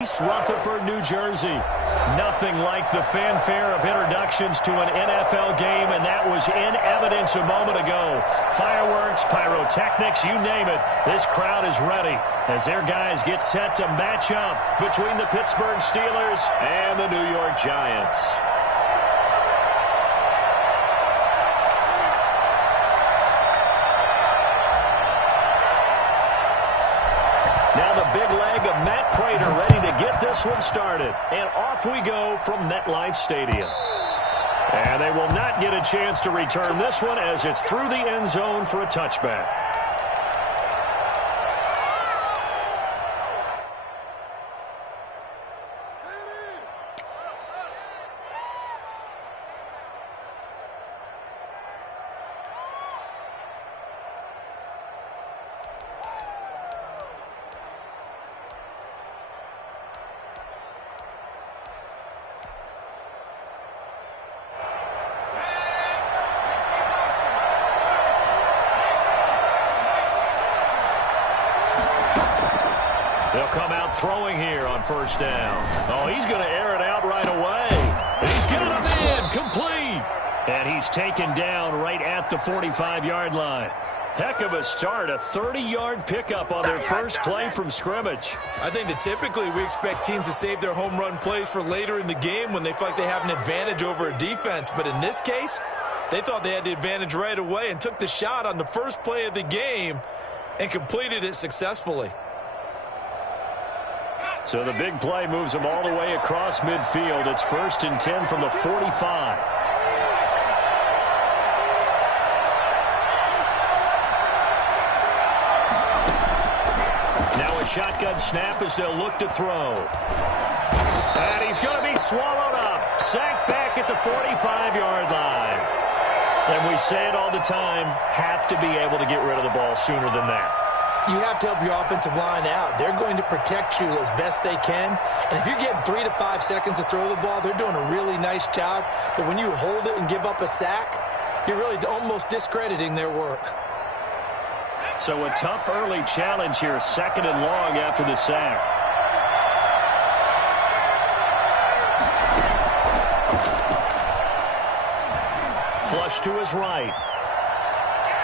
East Rutherford, New Jersey. Nothing like the fanfare of introductions to an NFL game, and that was in evidence a moment ago. Fireworks, pyrotechnics, you name it. This crowd is ready as their guys get set to match up between the Pittsburgh Steelers and the New York Giants. Now the big leg of Matt Prater ready to get this one started. And off we go from MetLife Stadium. And they will not get a chance to return this one as it's through the end zone for a touchback. They'll come out throwing here on first down. Oh, he's going to air it out right away. He's got him in, complete. And he's taken down right at the 45-yard line. Heck of a start, a 30-yard pickup on their first play from scrimmage. I think that typically we expect teams to save their home run plays for later in the game when they feel like they have an advantage over a defense. But in this case, they thought they had the advantage right away and took the shot on the first play of the game and completed it successfully. So the big play moves them all the way across midfield. It's 1st and 10 from the 45. Now a shotgun snap as they'll look to throw. And he's going to be swallowed up. Sacked back at the 45-yard line. And we say it all the time, have to be able to get rid of the ball sooner than that. You have to help your offensive line out. They're going to protect you as best they can. And if you're getting 3 to 5 seconds to throw the ball, they're doing a really nice job. But when you hold it and give up a sack, you're really almost discrediting their work. So a tough early challenge here, 2nd and long after the sack. Flush to his right.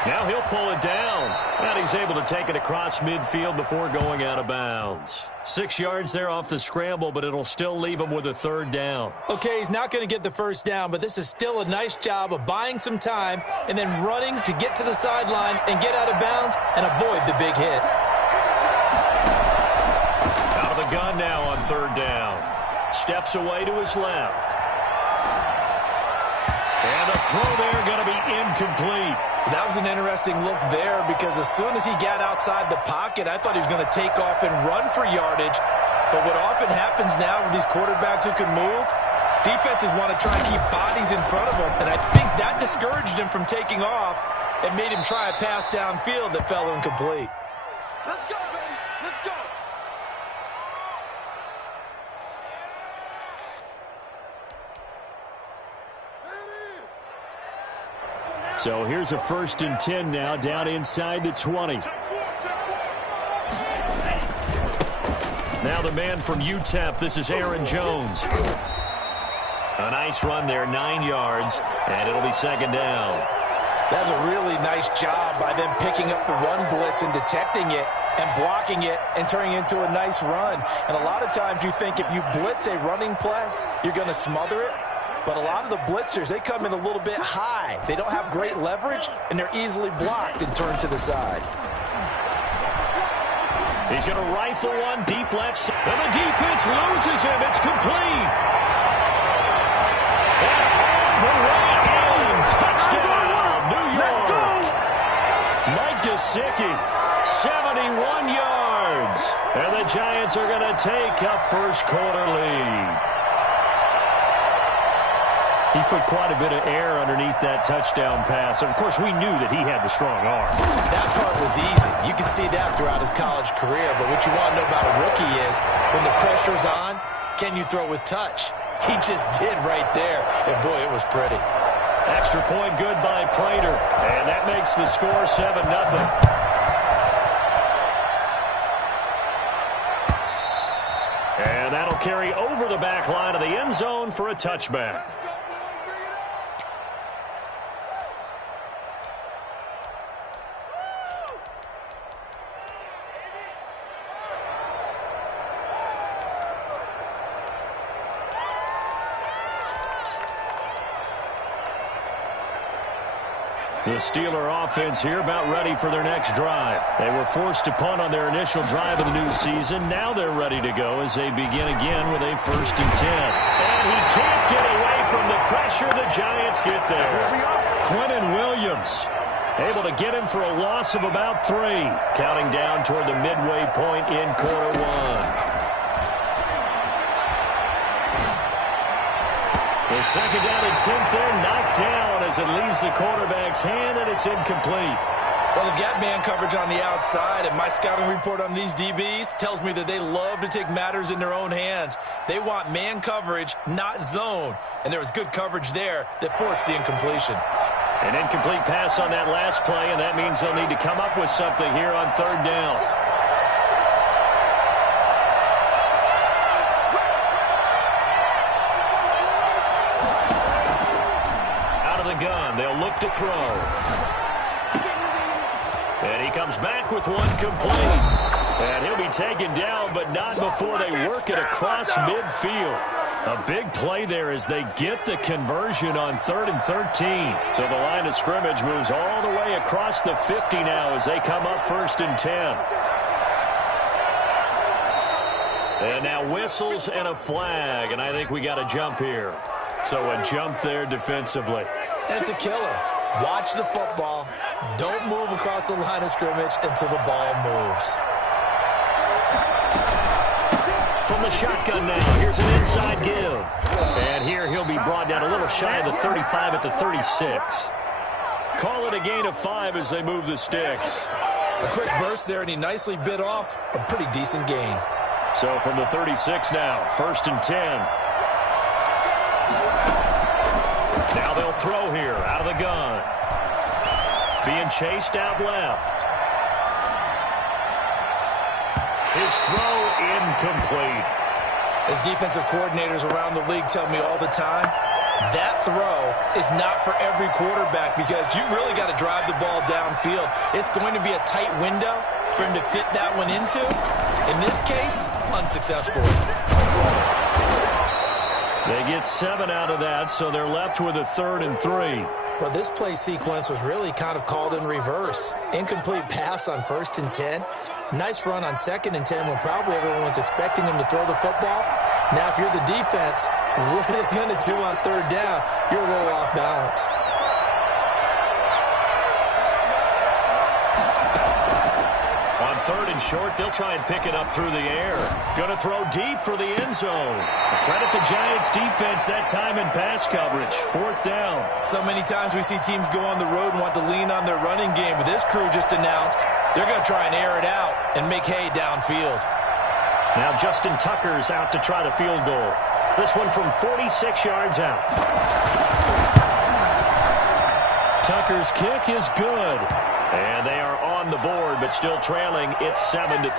Now he'll pull it down, and he's able to take it across midfield before going out of bounds. 6 yards there off the scramble, but it'll still leave him with a 3rd down. Okay, he's not going to get the first down, but this is still a nice job of buying some time and then running to get to the sideline and get out of bounds and avoid the big hit. Out of the gun now on 3rd down. Steps away to his left. And the throw there going to be incomplete. That was an interesting look there because as soon as he got outside the pocket, I thought he was going to take off and run for yardage. But what often happens now with these quarterbacks who can move, defenses want to try and keep bodies in front of them. And I think that discouraged him from taking off and made him try a pass downfield that fell incomplete. Let's go, baby. Let's go. So here's a 1st and 10 now down inside the 20. Now the man from UTEP, this is Aaron Jones. A nice run there, 9 yards, and it'll be 2nd down. That's a really nice job by them picking up the run blitz and detecting it and blocking it and turning it into a nice run. And a lot of times you think if you blitz a running play, you're going to smother it. But a lot of the blitzers, they come in a little bit high. They don't have great leverage, and they're easily blocked and turned to the side. He's going to rifle one deep left side. And the defense loses him. It's complete. And the way in. Touchdown, New York. Mike Gesicki, 71 yards. And the Giants are going to take a first-quarter lead. He put quite a bit of air underneath that touchdown pass. Of course, we knew that he had the strong arm. That part was easy. You can see that throughout his college career. But what you want to know about a rookie is when the pressure's on, can you throw with touch? He just did right there. And, boy, it was pretty. Extra point good by Prater. And that makes the score 7-0. And that'll carry over the back line of the end zone for a touchback. The Steeler offense here about ready for their next drive. They were forced to punt on their initial drive of the new season. Now they're ready to go as they begin again with a 1st and 10. And he can't get away from the pressure. The Giants get there. Quentin Williams able to get him for a loss of about 3. Counting down toward the midway point in quarter 1. The 2nd down attempt there knocked down as it leaves the quarterback's hand, and it's incomplete. Well, they've got man coverage on the outside, and my scouting report on these DBs tells me that they love to take matters in their own hands. They want man coverage, not zone. And there was good coverage there that forced the incompletion. An incomplete pass on that last play, and that means they'll need to come up with something here on 3rd down. Gun. They'll look to throw. And he comes back with one complete. And he'll be taken down, but not before they work it across midfield. A big play there as they get the conversion on 3rd and 13. So the line of scrimmage moves all the way across the 50 now as they come up 1st and 10. And now whistles and a flag, and I think we got a jump here. So a jump there defensively. And it's a killer. Watch the football. Don't move across the line of scrimmage until the ball moves. From the shotgun now, here's an inside give. And here he'll be brought down a little shy of the 35 at the 36. Call it a gain of 5 as they move the sticks. A quick burst there, and he nicely bit off a pretty decent gain. So from the 36 now, 1st and 10. Now they'll throw here out of the gun. Being chased out left. His throw incomplete. As defensive coordinators around the league tell me all the time, that throw is not for every quarterback because you've really got to drive the ball downfield. It's going to be a tight window for him to fit that one into. In this case, unsuccessful. They get 7 out of that, so they're left with a 3rd and 3. Well, this play sequence was really kind of called in reverse. Incomplete pass on 1st and 10. Nice run on 2nd and 10 when probably everyone was expecting him to throw the football. Now, if you're the defense, what are they going to do on 3rd down? You're a little off balance. On 3rd and short, they'll try and pick it up through the air. Going to throw deep for the end zone. Credit the Giants defense that time in pass coverage. 4th down. So many times we see teams go on the road and want to lean on their running game, but this crew just announced they're going to try and air it out and make hay downfield. Now Justin Tucker's out to try the field goal. This one from 46 yards out. Tucker's kick is good. And they are on the board, but still trailing. It's 7-3.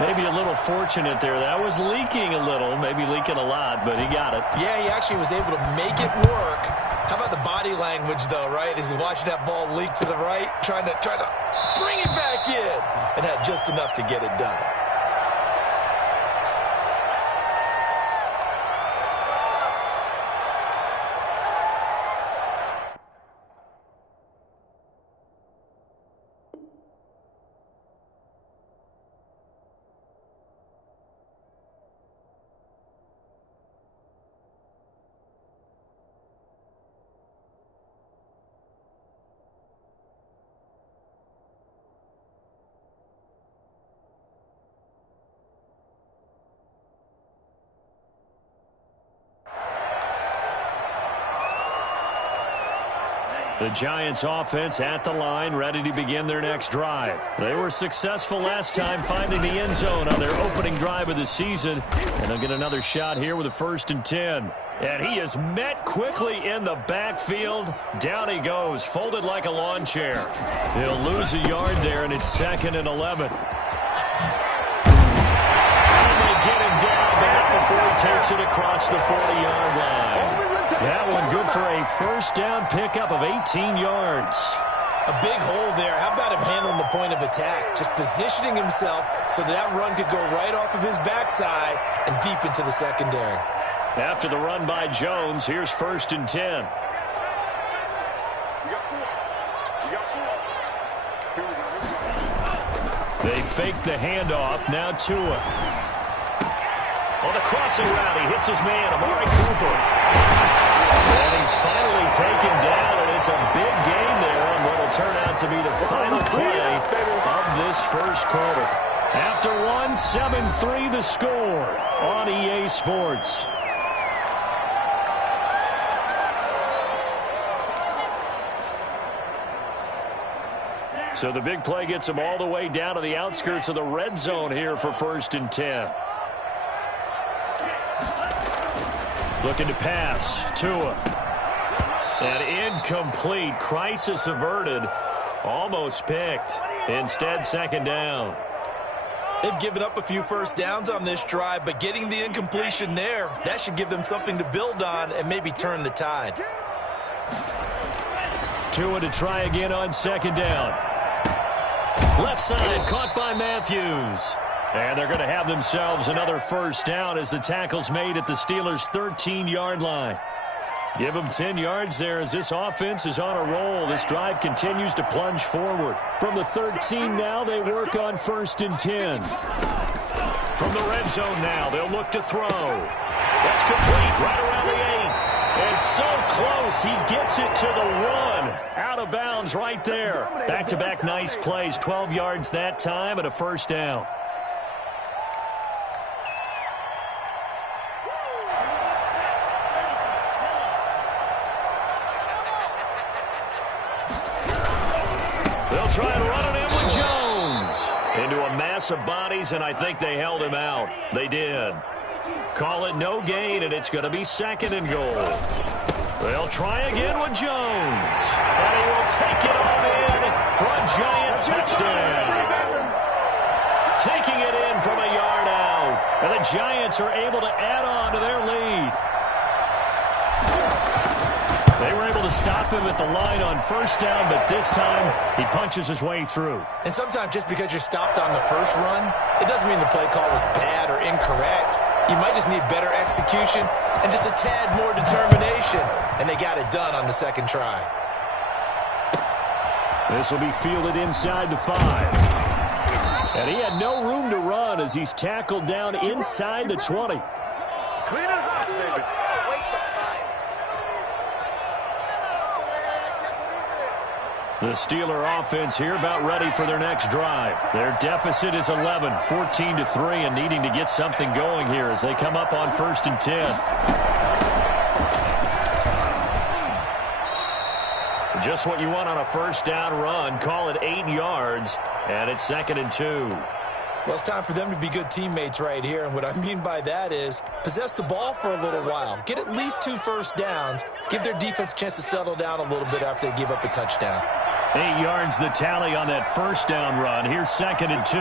Maybe a little fortunate there. That was leaking a little, maybe leaking a lot, but he got it. Yeah, he actually was able to make it work. How about the body language, though, right? As he's watching that ball leak to the right, trying to bring it back in, and had just enough to get it done. The Giants offense at the line, ready to begin their next drive. They were successful last time finding the end zone on their opening drive of the season. And they'll get another shot here with a 1st and 10. And he is met quickly in the backfield. Down he goes, folded like a lawn chair. He'll lose a yard there, and it's 2nd and 11. And they get him down reach the 40-yard line. That one good for a first down pickup of 18 yards. A big hole there. How about him handling the point of attack? Just positioning himself so that run could go right off of his backside and deep into the secondary. After the run by Jones, here's 1st and 10. They fake the handoff. Now Tua. On the crossing route, he hits his man, Amari Cooper. And he's finally taken down, and it's a big gain there on what will turn out to be the final play of this first quarter. After one, 7-3 the score on EA Sports. So the big play gets them all the way down to the outskirts of the red zone here for 1st and 10. Looking to pass. Tua. And incomplete. Crisis averted. Almost picked. Instead, 2nd down. They've given up a few first downs on this drive, but getting the incompletion there, that should give them something to build on and maybe turn the tide. Tua to try again on 2nd down. Left side, caught by Matthews. And they're going to have themselves another first down as the tackle's made at the Steelers' 13-yard line. Give them 10 yards there as this offense is on a roll. This drive continues to plunge forward. From the 13 now, they work on 1st and 10. From the red zone now, they'll look to throw. That's complete right around the 8. And so close, he gets it to the 1. Out of bounds right there. Back-to-back nice plays, 12 yards that time and a first down. They'll try and run it in with Jones. Into a mass of bodies, and I think they held him out. They did. Call it no gain, and it's going to be 2nd and goal. They'll try again with Jones. And he will take it on in for a giant touchdown. Taking it in from a yard out. And the Giants are able to add on to their lead. They were able to stop him at the line on 1st down, but this time he punches his way through. And sometimes just because you're stopped on the first run, it doesn't mean the play call was bad or incorrect. You might just need better execution and just a tad more determination. And they got it done on the 2nd try. This will be fielded inside the 5. And he had no room to run as he's tackled down inside the 20. Clean it up, baby. The Steeler offense here about ready for their next drive. Their deficit is 11, 14-3, and needing to get something going here as they come up on 1st and 10. Just what you want on a first down run. Call it 8 yards, and it's 2nd and 2. Well, it's time for them to be good teammates right here, and what I mean by that is possess the ball for a little while. Get at least 2 first downs. Give their defense a chance to settle down a little bit after they give up a touchdown. 8 yards the tally on that first down run. Here's 2nd and 2.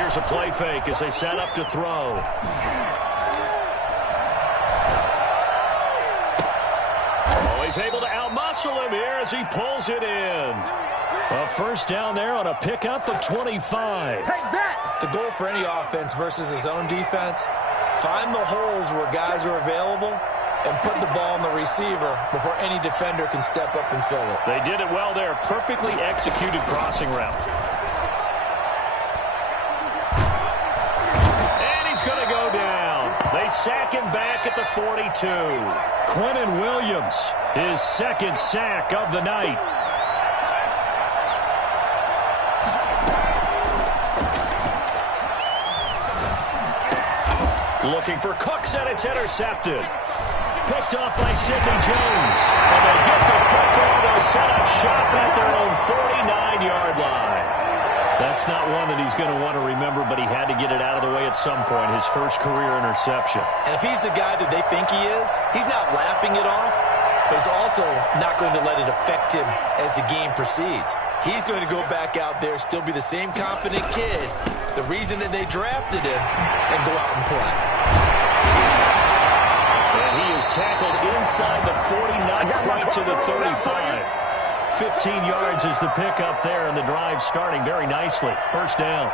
Here's a play fake as they set up to throw. Oh, he's able to outmuscle him here as he pulls it in. A first down there on a pickup of 25. The goal for any offense versus his own defense, find the holes where guys are available and put the ball on the receiver before any defender can step up and fill it. They did it well there. Perfectly executed crossing route. And he's going to go down. They sack him back at the 42. Quentin Williams, his 2nd sack of the night. Looking for Cooks, and it's intercepted. Picked off by Sidney Jones. And they get the football to set up shop at their own 49-yard line. That's not one that he's going to want to remember, but he had to get it out of the way at some point, his first career interception. And if he's the guy that they think he is, he's not laughing it off, but he's also not going to let it affect him as the game proceeds. He's going to go back out there, still be the same confident kid, the reason that they drafted him, and go out and play. And he is tackled inside the 40, not quite to the 35. 15 yards is the pickup there, and the drive starting very nicely. First down.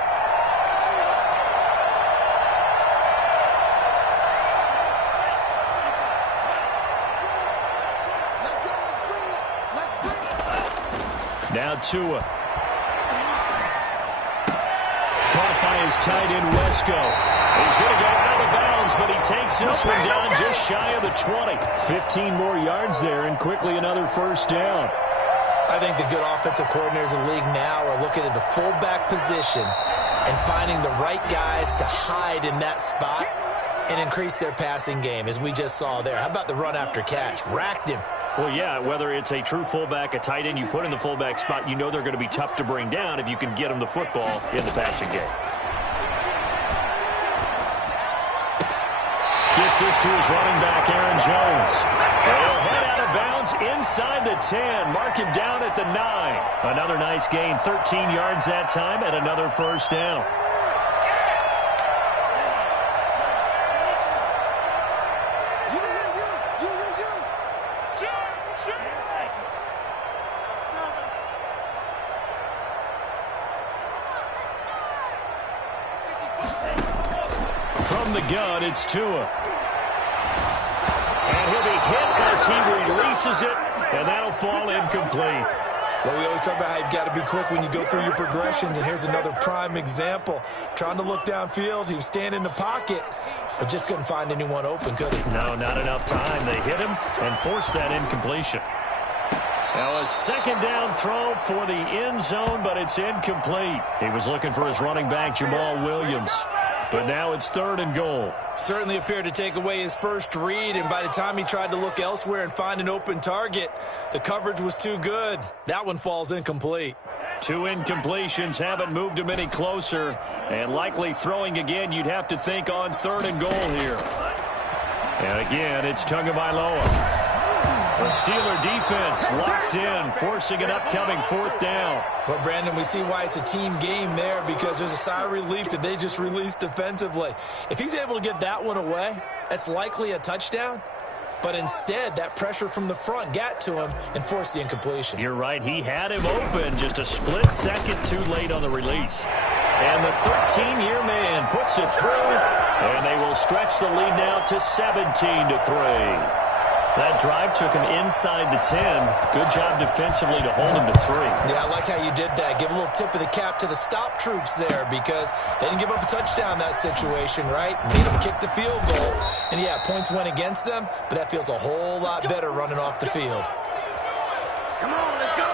Now Tua. Caught by his tight end, Wesco. He's going to go out of bounds, but he takes this one down just shy of the 20. 15 more yards there, and quickly another first down. I think the good offensive coordinators in the league now are looking at the fullback position and finding the right guys to hide in that spot and increase their passing game, as we just saw there. How about the run after catch? Racked him. Well, yeah, whether it's a true fullback, a tight end you put in the fullback spot, you know they're going to be tough to bring down if you can get them the football in the passing game. Gets this to his running back, Aaron Jones. They'll head out of bounds inside the 10. Mark him down at the 9. Another nice gain, 13 yards that time, and another first down. From the gun, it's Tua. And he'll be hit as he releases it, and that'll fall incomplete. Well, we always talk about how you've got to be quick when you go through your progressions, and here's another prime example. Trying to look downfield, he was standing in the pocket, but just couldn't find anyone open, could he? No, not enough time. They hit him and forced that incompletion. Now a second down throw for the end zone, but it's incomplete. He was looking for his running back, Jamal Williams. But now it's 3rd and goal. Certainly appeared to take away his first read, and by the time he tried to look elsewhere and find an open target, the coverage was too good. That one falls incomplete. 2 incompletions haven't moved him any closer, and likely throwing again, you'd have to think on 3rd and goal here. And again, it's Tagovailoa. The Steeler defense locked in, forcing an upcoming 4th down. Well, Brandon, we see why it's a team game there, because there's a sigh of relief that they just released defensively. If he's able to get that one away, that's likely a touchdown. But instead, that pressure from the front got to him and forced the incompletion. You're right. He had him open, just a split second too late on the release. And the 13-year man puts it through, and they will stretch the lead now to 17-3. That drive took him inside the 10. Good job defensively to hold him to 3. Yeah, I like how you did that. Give a little tip of the cap to the stop troops there, because they didn't give up a touchdown in that situation, right? Made them kick the field goal. And, yeah, points went against them, but that feels a whole lot better running off the field. Come on, let's go.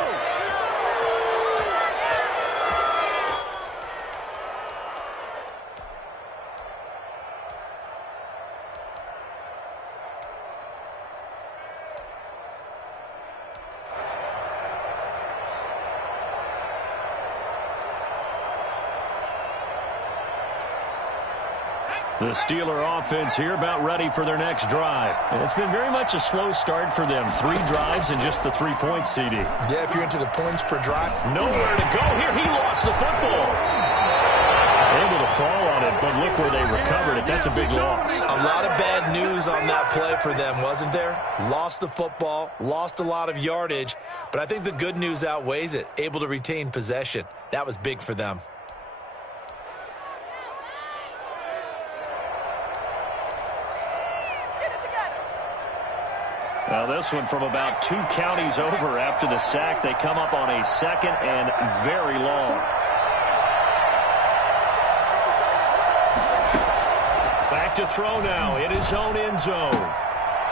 The Steeler offense here about ready for their next drive. And it's been very much a slow start for them. 3 drives and just the 3 points, CD. Yeah, if you're into the points per drive. Nowhere to go here. He lost the football. Able to fall on it, but look where they recovered it. That's a big loss. A lot of bad news on that play for them, wasn't there? Lost the football, lost a lot of yardage, but I think the good news outweighs it. Able to retain possession. That was big for them. Now this one from about 2 counties over after the sack. They come up on a 2nd and very long. Back to throw now in his own end zone.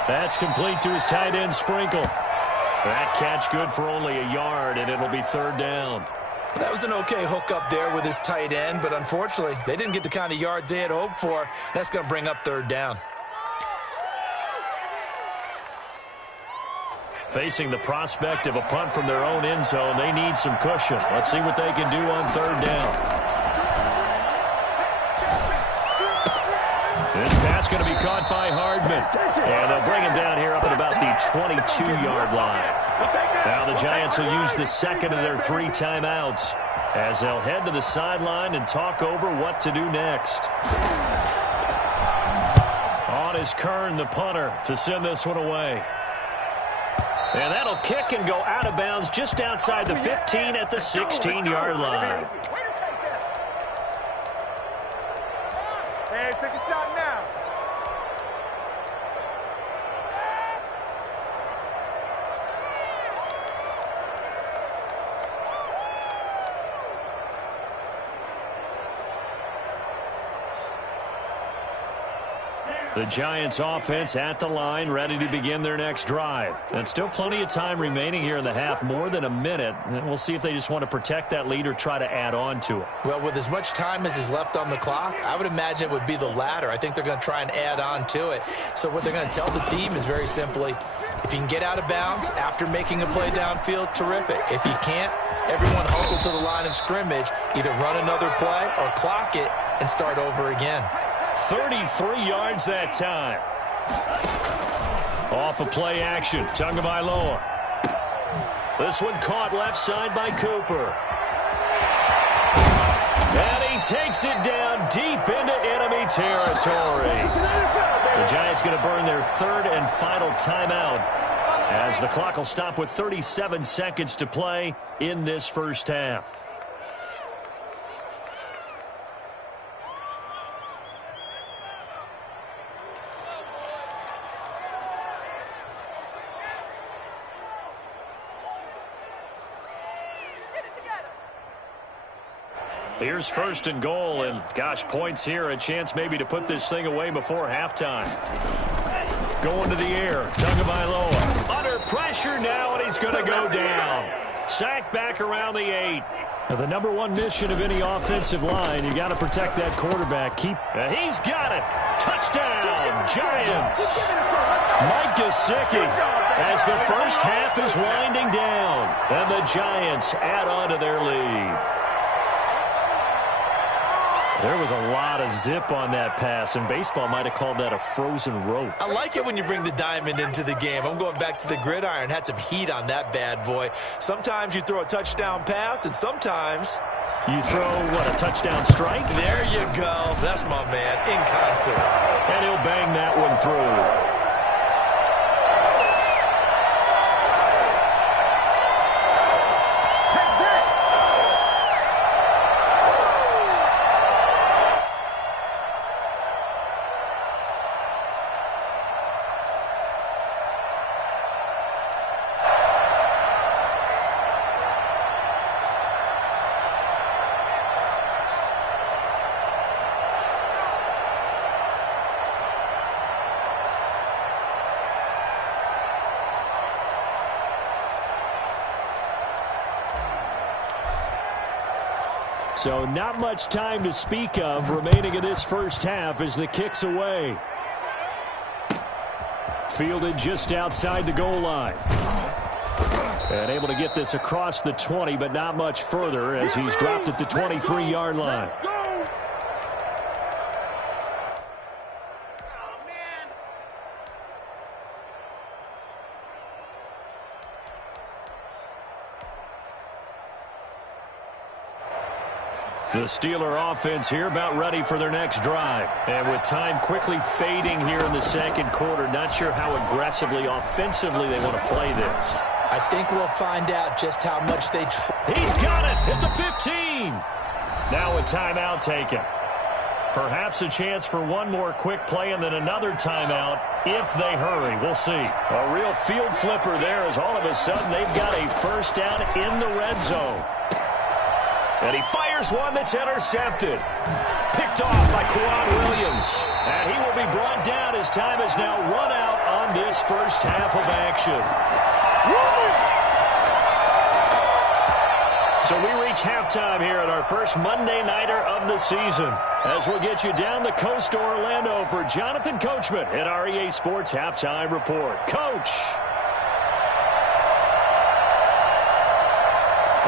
That's complete to his tight end, Sprinkle. That catch good for only a yard, and it'll be 3rd down. That was an okay hook up there with his tight end, but unfortunately, they didn't get the kind of yards they had hoped for. That's going to bring up 3rd down. Facing the prospect of a punt from their own end zone, they need some cushion. Let's see what they can do on 3rd down. This pass going to be caught by Hardman. And they'll bring him down here up at about the 22-yard line. Now the Giants will use the second of their 3 timeouts as they'll head to the sideline and talk over what to do next. On is Kern, the punter, to send this one away. And that'll kick and go out of bounds just outside the 15 at the 16-yard line. Hey, take a shot now. The Giants offense at the line, ready to begin their next drive. And still plenty of time remaining here in the half, more than a minute. And we'll see if they just want to protect that lead or try to add on to it. Well, with as much time as is left on the clock, I would imagine it would be the latter. I think they're going to try and add on to it. So what they're going to tell the team is very simply, if you can get out of bounds after making a play downfield, terrific. If you can't, everyone hustle to the line of scrimmage, either run another play or clock it and start over again. 33 yards that time. Off of play action, Tagovailoa. This one caught left side by Cooper. And he takes it down deep into enemy territory. The Giants going to burn their 3rd and final timeout as the clock will stop with 37 seconds to play in this first half. Here's 1st and goal, and gosh, points here, a chance maybe to put this thing away before halftime. Going to the air, Tagovailoa under pressure now, and he's going to go down. Sacked back around the 8. Now, the number 1 mission of any offensive line, you got to protect that quarterback. He's got it. Touchdown, Giants. Mike Gesicki as the first half is winding down, and the Giants add on to their lead. There was a lot of zip on that pass, and baseball might have called that a frozen rope. I like it when you bring the diamond into the game. I'm going back to the gridiron. Had some heat on that bad boy. Sometimes you throw a touchdown pass, and sometimes you throw, what, a touchdown strike? There you go. That's my man, in concert. And he'll bang that one through. So not much time to speak of remaining in this first half as the kick's away. Fielded just outside the goal line. And able to get this across the 20, but not much further as he's dropped at the 23-yard line. The Steeler offense here about ready for their next drive. And with time quickly fading here in the second quarter, not sure how aggressively, offensively they want to play this. I think we'll find out just how much they He's got it at the 15. Now a timeout taken. Perhaps a chance for one more quick play and then another timeout if they hurry. We'll see. A real field flipper there as all of a sudden they've got a first down in the red zone. And he fires one that's intercepted. Picked off by Kwan Williams. And he will be brought down as time has now run out on this first half of action. So we reach halftime here at our first Monday Nighter of the season. As we'll get you down the coast to Orlando for Jonathan Coachman at our EA Sports Halftime Report. Coach.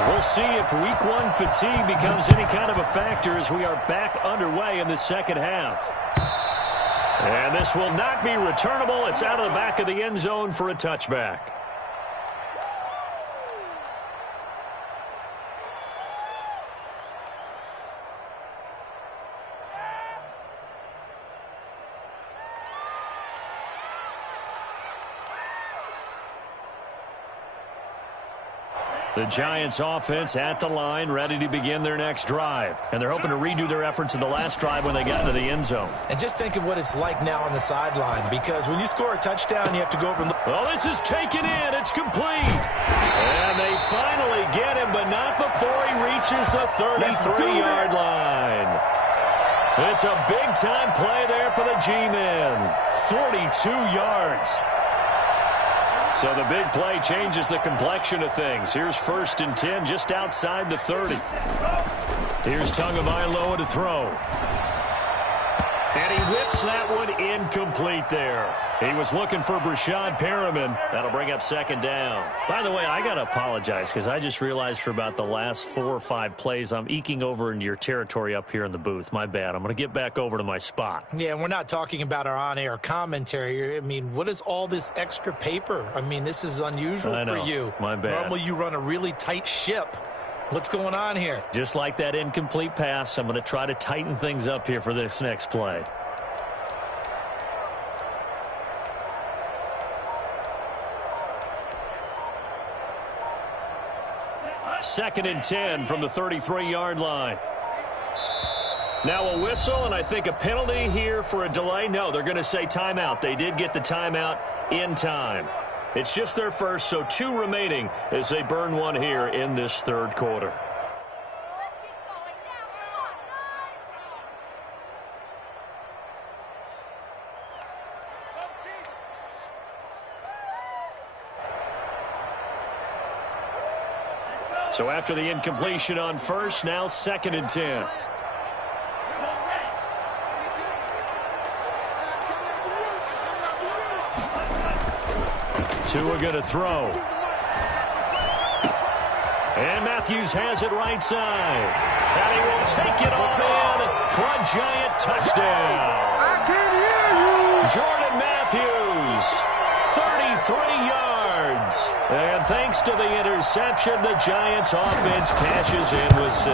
We'll see if week one fatigue becomes any kind of a factor as we are back underway in the second half. And this will not be returnable. It's out of the back of the end zone for a touchback. The Giants offense at the line, ready to begin their next drive. And they're hoping to redo their efforts in the last drive when they got into the end zone. And just think of what it's like now on the sideline, because when you score a touchdown, you have to go over and look. Well, this is taken in. It's complete. And they finally get him, but not before he reaches the 33-yard line. It's a big-time play there for the G-men. 42 yards. So the big play changes the complexion of things. Here's 1st and 10 just outside the 30. Here's Tagovailoa to throw. And he whips that one incomplete there. He was looking for Brashad Perriman. That'll bring up 2nd down. By the way, I got to apologize because I just realized for about the last 4 or 5 plays, I'm eking over into your territory up here in the booth. My bad. I'm going to get back over to my spot. Yeah, and we're not talking about our on-air commentary. I mean, what is all this extra paper? I mean, this is unusual for you. My bad. Normally you run a really tight ship. What's going on here? Just like that incomplete pass, I'm going to try to tighten things up here for this next play. Second and 10 from the 33-yard line. Now a whistle, and I think a penalty here for a delay. No, they're going to say timeout. They did get the timeout in time. It's just their first, so 2 remaining as they burn one here in this 3rd quarter. So after the incompletion on 1st, now 2nd and 10. Tua going to throw. And Matthews has it right side. And he will take it on in for a Giant touchdown. I can hear you. Jordan Matthews, 33 yards. And thanks to the interception, the Giants offense cashes in with 6.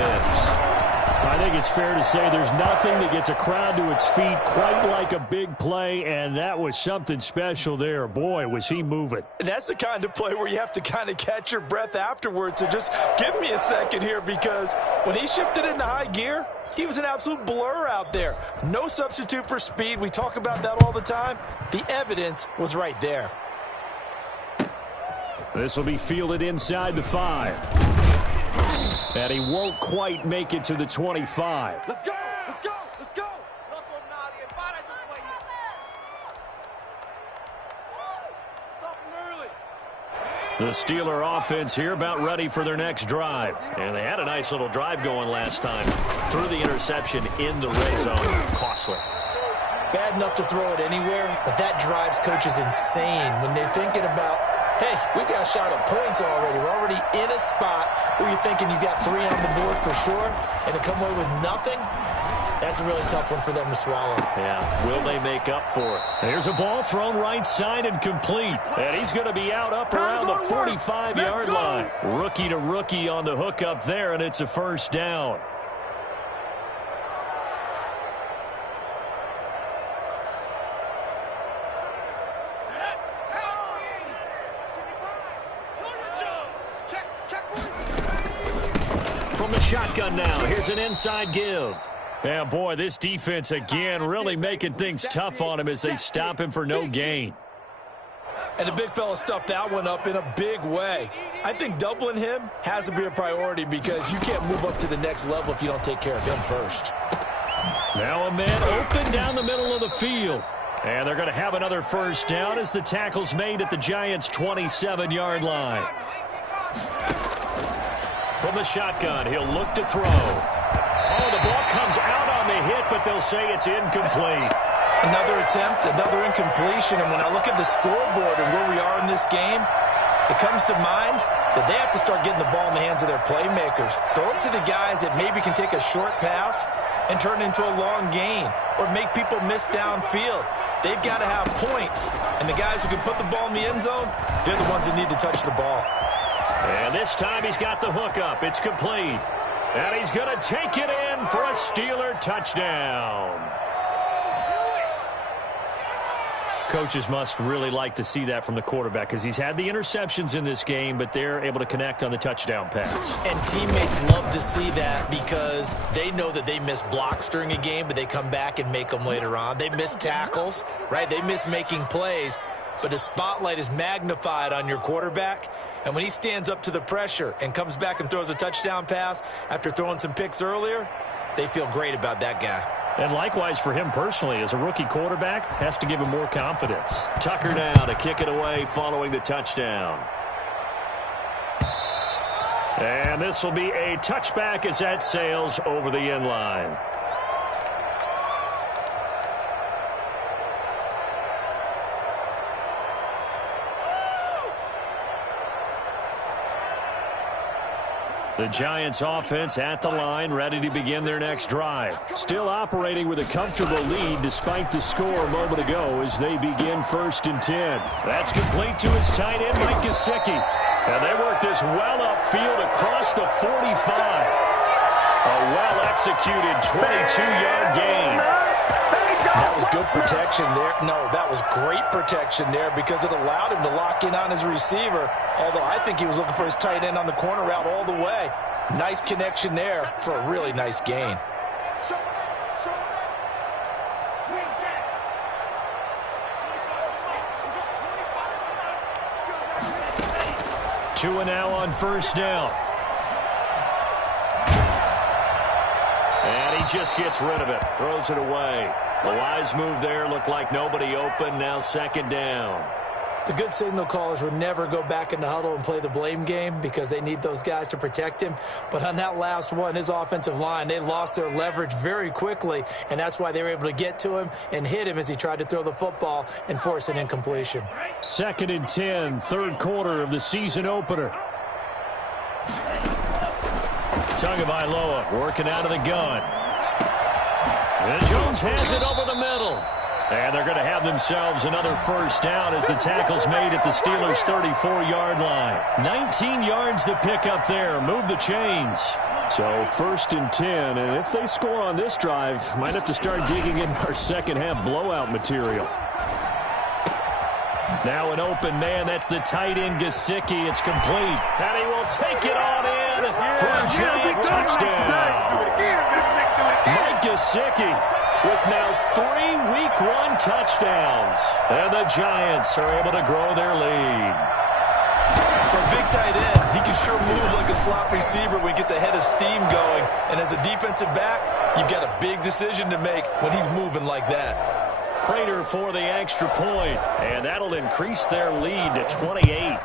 I think it's fair to say there's nothing that gets a crowd to its feet quite like a big play, and that was something special there. Boy, was he moving. And that's the kind of play where you have to kind of catch your breath afterwards. So just give me a second here, because when he shifted into high gear, he was an absolute blur out there. No substitute for speed. We talk about that all the time. The evidence was right there. This will be fielded inside the 5. And he won't quite make it to the 25. Let's go. Let's go. Let's go. Stop him early. The Steeler offense here about ready for their next drive. And they had a nice little drive going last time. Threw the interception in the red zone. Costly. Bad enough to throw it anywhere, but that drives coaches insane when they're thinking about, hey, we got a shot at points already. We're already in a spot where you're thinking you got 3 on the board for sure, and to come away with nothing, that's a really tough one for them to swallow. Yeah, will they make up for it? There's a ball thrown right side and complete. And he's going to be out up around the 45-yard line. Rookie to rookie on the hook up there, and it's a 1st down. From the shotgun now, here's an inside give. Yeah, boy, this defense again really making things tough on him as they stop him for no gain. And the big fella stuffed that one up in a big way. I think doubling him has to be a priority, because you can't move up to the next level if you don't take care of him first. Now a man open down the middle of the field. And they're going to have another 1st down as the tackle's made at the Giants' 27-yard line. From the shotgun, he'll look to throw. Oh, the ball comes out on the hit, but they'll say it's incomplete. Another attempt, another incompletion, and when I look at the scoreboard and where we are in this game, it comes to mind that they have to start getting the ball in the hands of their playmakers. Throw it to the guys that maybe can take a short pass and turn it into a long gain, or make people miss downfield. They've got to have points, and the guys who can put the ball in the end zone, they're the ones that need to touch the ball. And this time he's got the hook up. It's complete. And he's going to take it in for a Steeler touchdown. Coaches must really like to see that from the quarterback because he's had the interceptions in this game, but they're able to connect on the touchdown pass. And teammates love to see that because they know that they miss blocks during a game, but they come back and make them later on. They miss tackles, right? They miss making plays, but the spotlight is magnified on your quarterback. And when he stands up to the pressure and comes back and throws a touchdown pass after throwing some picks earlier, they feel great about that guy. And likewise for him personally, as a rookie quarterback, has to give him more confidence. Tucker now to kick it away following the touchdown. And this will be a touchback as that sails over the end line. The Giants offense at the line, ready to begin their next drive. Still operating with a comfortable lead despite the score a moment ago as they begin 1st and 10. That's complete to his tight end, Mike Gesicki. And they work this well upfield across the 45. A well-executed 22-yard gain. That was good protection there. No, that was great protection there because it allowed him to lock in on his receiver, although I think he was looking for his tight end on the corner route all the way. Nice connection there for a really nice gain. Two and now on 1st down. And he just gets rid of it. Throws it away. A wise move there. Looked like nobody open. Now 2nd down. The good signal callers would never go back in the huddle and play the blame game because they need those guys to protect him. But on that last one, his offensive line, they lost their leverage very quickly, and that's why they were able to get to him and hit him as he tried to throw the football and force an incompletion. 2nd and 10, 3rd quarter of the season opener. Tagovailoa working out of the gun. And Jones has it over the middle. And they're going to have themselves another 1st down as the tackle's made at the Steelers' 34-yard line. 19 yards to pick up there. Move the chains. So 1st and 10. And if they score on this drive, might have to start digging in our second-half blowout material. Now an open man. That's the tight end, Gesicki. It's complete. And he will take it on in for a giant touchdown. Mike Gesicki with now 3 Week 1 touchdowns. And the Giants are able to grow their lead. For a big tight end, he can sure move like a slot receiver when he gets a head of steam going. And as a defensive back, you've got a big decision to make when he's moving like that. Prater for the extra point. And that'll increase their lead to 28.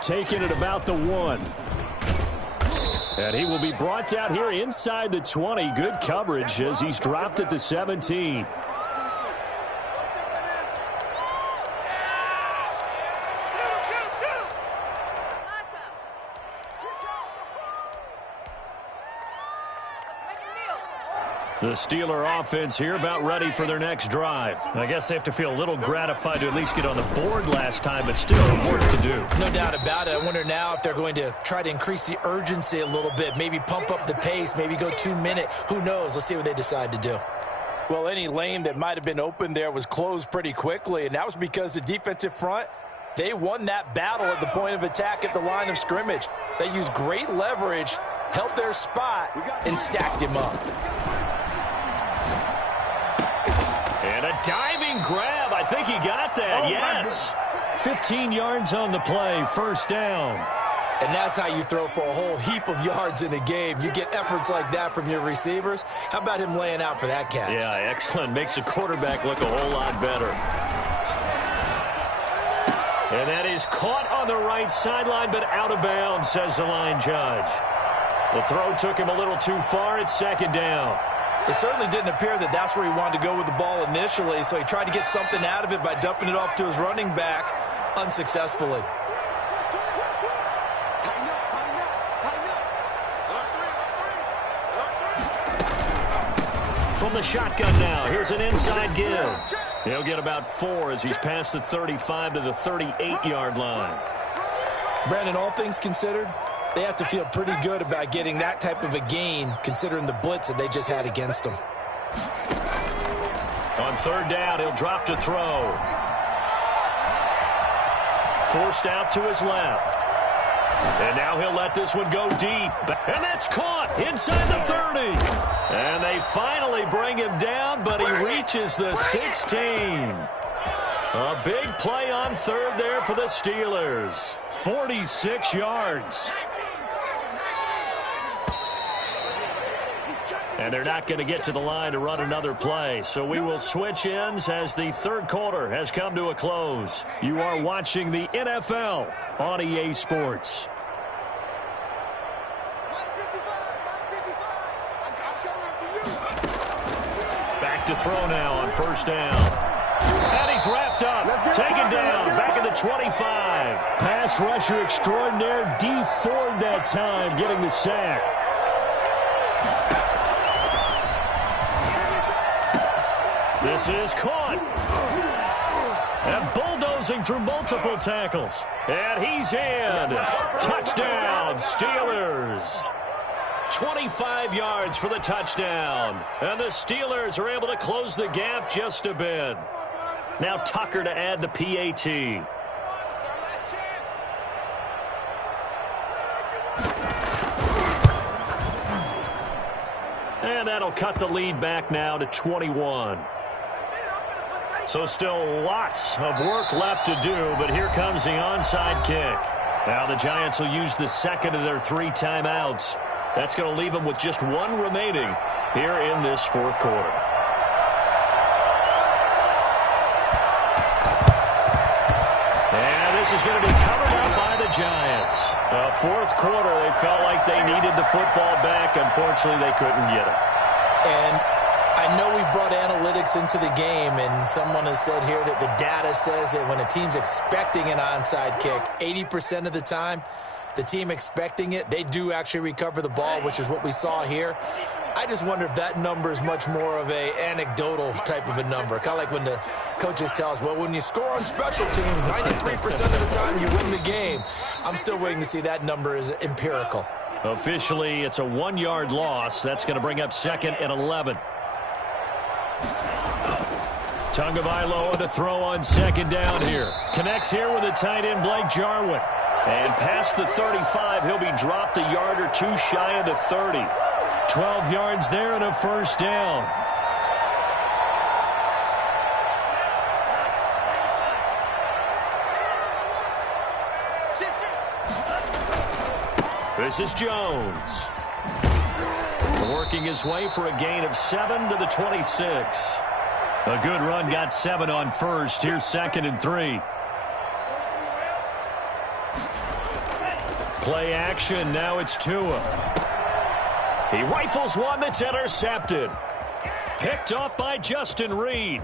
Taking it about the 1. And he will be brought down here inside the 20. Good coverage as he's dropped at the 17. The Steeler offense here about ready for their next drive. I guess they have to feel a little gratified to at least get on the board last time, but still work to do. No doubt about it. I wonder now if they're going to try to increase the urgency a little bit, maybe pump up the pace, maybe go 2-minute. Who knows? Let's see what they decide to do. Well, any lane that might have been open there was closed pretty quickly, and that was because the defensive front, they won that battle at the point of attack at the line of scrimmage. They used great leverage, held their spot, and stacked him up. And a diving grab. I think he got that. Yes. 15 yards on the play. 1st down. And that's how you throw for a whole heap of yards in a game. You get efforts like that from your receivers. How about him laying out for that catch? Yeah, excellent. Makes the quarterback look a whole lot better. And that is caught on the right sideline, but out of bounds, says the line judge. The throw took him a little too far. It's 2nd down. It certainly didn't appear that that's where he wanted to go with the ball initially, so he tried to get something out of it by dumping it off to his running back unsuccessfully. From the shotgun now, here's an inside give. He'll get about 4 as he's past the 35 to the 38-yard line. Brandon, all things considered, they have to feel pretty good about getting that type of a gain considering the blitz that they just had against them. On third down, he'll drop to throw. Forced out to his left. And now he'll let this one go deep. And that's caught inside the 30. And they finally bring him down, but he reaches the 16. A big play on third there for the Steelers. 46 yards. And they're not going to get to the line to run another play. So we will switch ends as the third quarter has come to a close. You are watching the NFL on EA Sports. Back to throw now on first down. And he's wrapped up. Taken down. Back at the 25. Pass rusher extraordinaire. D Ford that time getting the sack. This is caught. And bulldozing through multiple tackles. And he's in. Touchdown, Steelers. 25 yards for the touchdown. And the Steelers are able to close the gap just a bit. Now Tucker to add the PAT. And that'll cut the lead back now to 21. So still lots of work left to do, but here comes the onside kick. Now the Giants will use the second of their 3 timeouts. That's going to leave them with just 1 remaining here in this fourth quarter. And this is going to be covered up by the Giants. Fourth quarter, they felt like they needed the football back. Unfortunately, they couldn't get it. And I know we brought analytics into the game, and someone has said here that the data says that when a team's expecting an onside kick, 80% of the time, the team expecting it, they do actually recover the ball, which is what we saw here. I just wonder if that number is much more of a anecdotal type of a number. Kind of like when the coaches tell us, well, when you score on special teams, 93% of the time you win the game. I'm still waiting to see that number is empirical. Officially, it's a 1-yard loss. That's going to bring up second and 11. Tagovailoa to throw on second down here. Connects here with the tight end, Blake Jarwin. And past the 35, he'll be dropped a yard or 2 shy of the 30. 12 yards there and a first down. This is Jones. Working his way for a gain of 7 to the 26. A good run, got 7 on first. Here's second and 3. Play action, now it's Tua. He rifles one that's intercepted. Picked off by Justin Reed.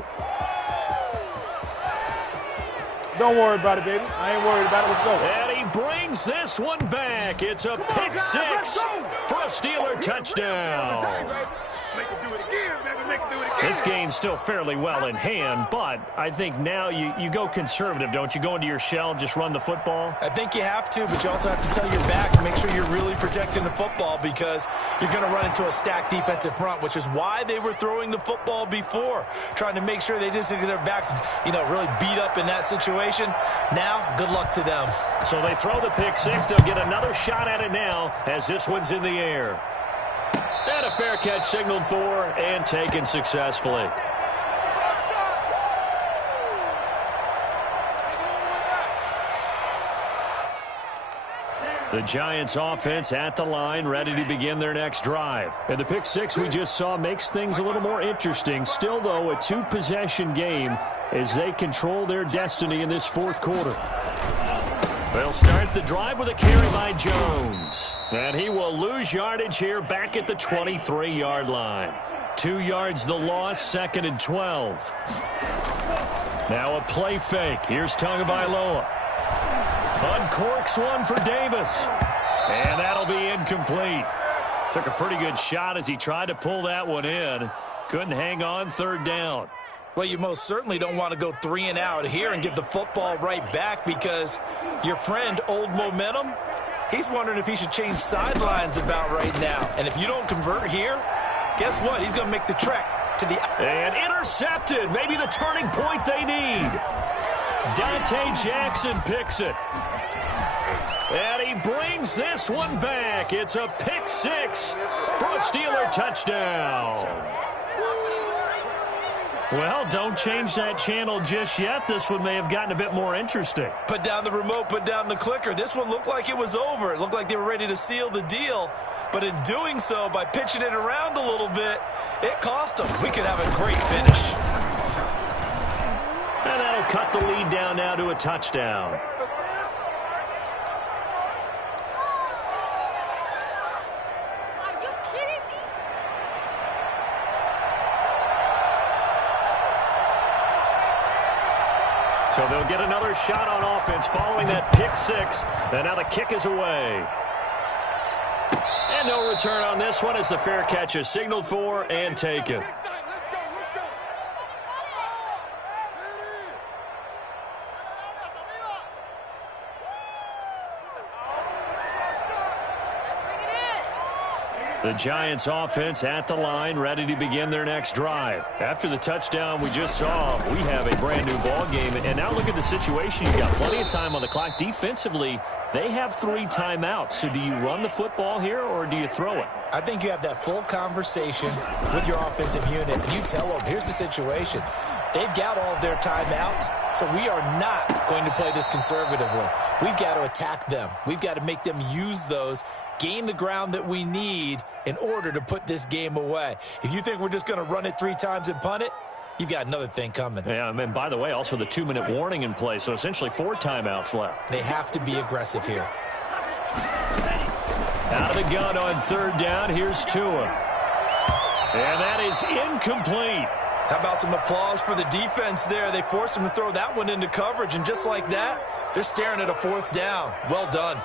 Don't worry about it, baby. I ain't worried about it. Let's go. And he brings this one back. It's a pick 6 for a Steeler touchdown. Make him do it again, baby. Make him do it again. This game's still fairly well in hand, but I think now you go conservative, don't you? Go into your shell, just run the football? I think you have to, but you also have to tell your backs, make sure you're really protecting the football because you're going to run into a stacked defensive front, which is why they were throwing the football before, trying to make sure they just get their backs, really beat up in that situation. Now, good luck to them. So they throw the pick 6. They'll get another shot at it now as this one's in the air. And a fair catch signaled for and taken successfully. The Giants offense at the line, ready to begin their next drive. And the pick 6 we just saw makes things a little more interesting. Still, though, a 2-possession game as they control their destiny in this fourth quarter. They'll start the drive with a carry by Jones. And he will lose yardage here back at the 23-yard line. 2 yards the loss, second and 12. Now a play fake. Here's Tagovailoa. Uncorks one for Davis. And that'll be incomplete. Took a pretty good shot as he tried to pull that one in. Couldn't hang on third down. Well, you most certainly don't want to go 3 and out here and give the football right back because your friend, Old Momentum, he's wondering if he should change sidelines about right now. And if you don't convert here, guess what? He's going to make the trek to the... And intercepted. Maybe the turning point they need. Dante Jackson picks it. And he brings this one back. It's a pick six for a Steeler touchdown. Well, don't change that channel just yet. This one may have gotten a bit more interesting. Put down the remote, put down the clicker. This one looked like it was over. It looked like they were ready to seal the deal. But in doing so, by pitching it around a little bit, it cost them. We could have a great finish. And that'll cut the lead down now to a touchdown. So they'll get another shot on offense following that pick six. And now the kick is away. And no return on this one as the fair catch is signaled for and taken. The Giants offense at the line, ready to begin their next drive. After the touchdown we just saw, we have a brand new ball game. And now look at the situation. You've got plenty of time on the clock. Defensively, they have 3 timeouts. So do you run the football here or do you throw it? I think you have that full conversation with your offensive unit, and you tell them, here's the situation. They've got all of their timeouts, so we are not going to play this conservatively. We've got to attack them. We've got to make them use those, gain the ground that we need in order to put this game away. If you think we're just going to run it 3 times and punt it, you've got another thing coming. Yeah, and by the way, also the 2-minute warning in place, so essentially 4 timeouts left. They have to be aggressive here. Out of the gun on 3rd down, here's Tua. And that is incomplete. How about some applause for the defense there? They forced him to throw that one into coverage, and just like that, they're staring at a 4th down. Well done.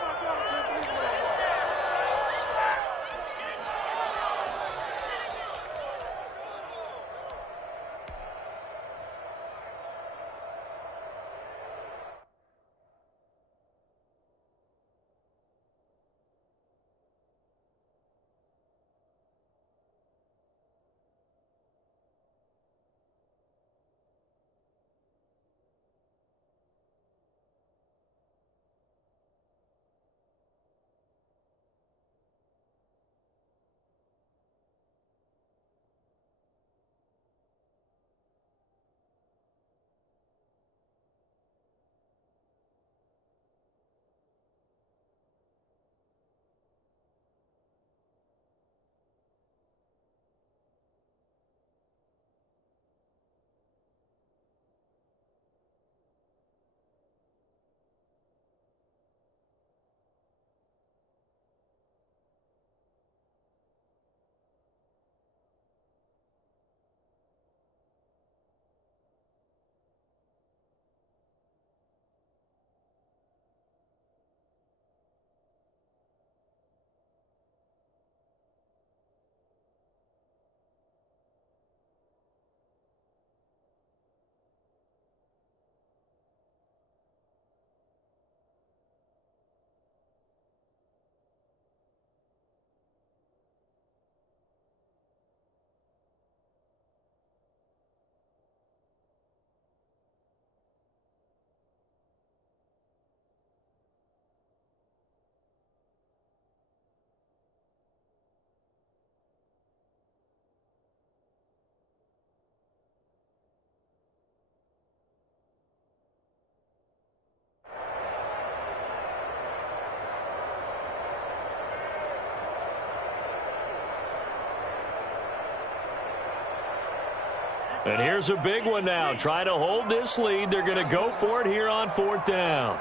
And here's a big one now. Try to hold this lead. They're going to go for it here on 4th down.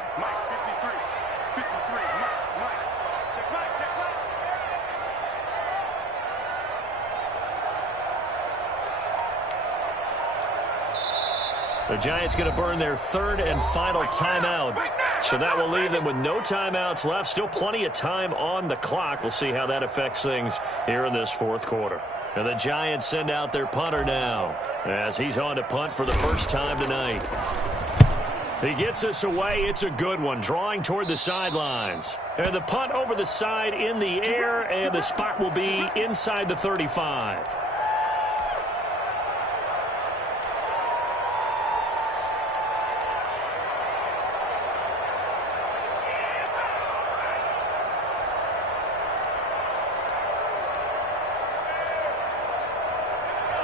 The Giants going to burn their 3rd and final timeout. So that will leave them with no timeouts left. Still plenty of time on the clock. We'll see how that affects things here in this 4th quarter. And the Giants send out their punter now as he's on to punt for the first time tonight. He gets this away. It's a good one, drawing toward the sidelines. And the punt over the side in the air, and the spot will be inside the 35.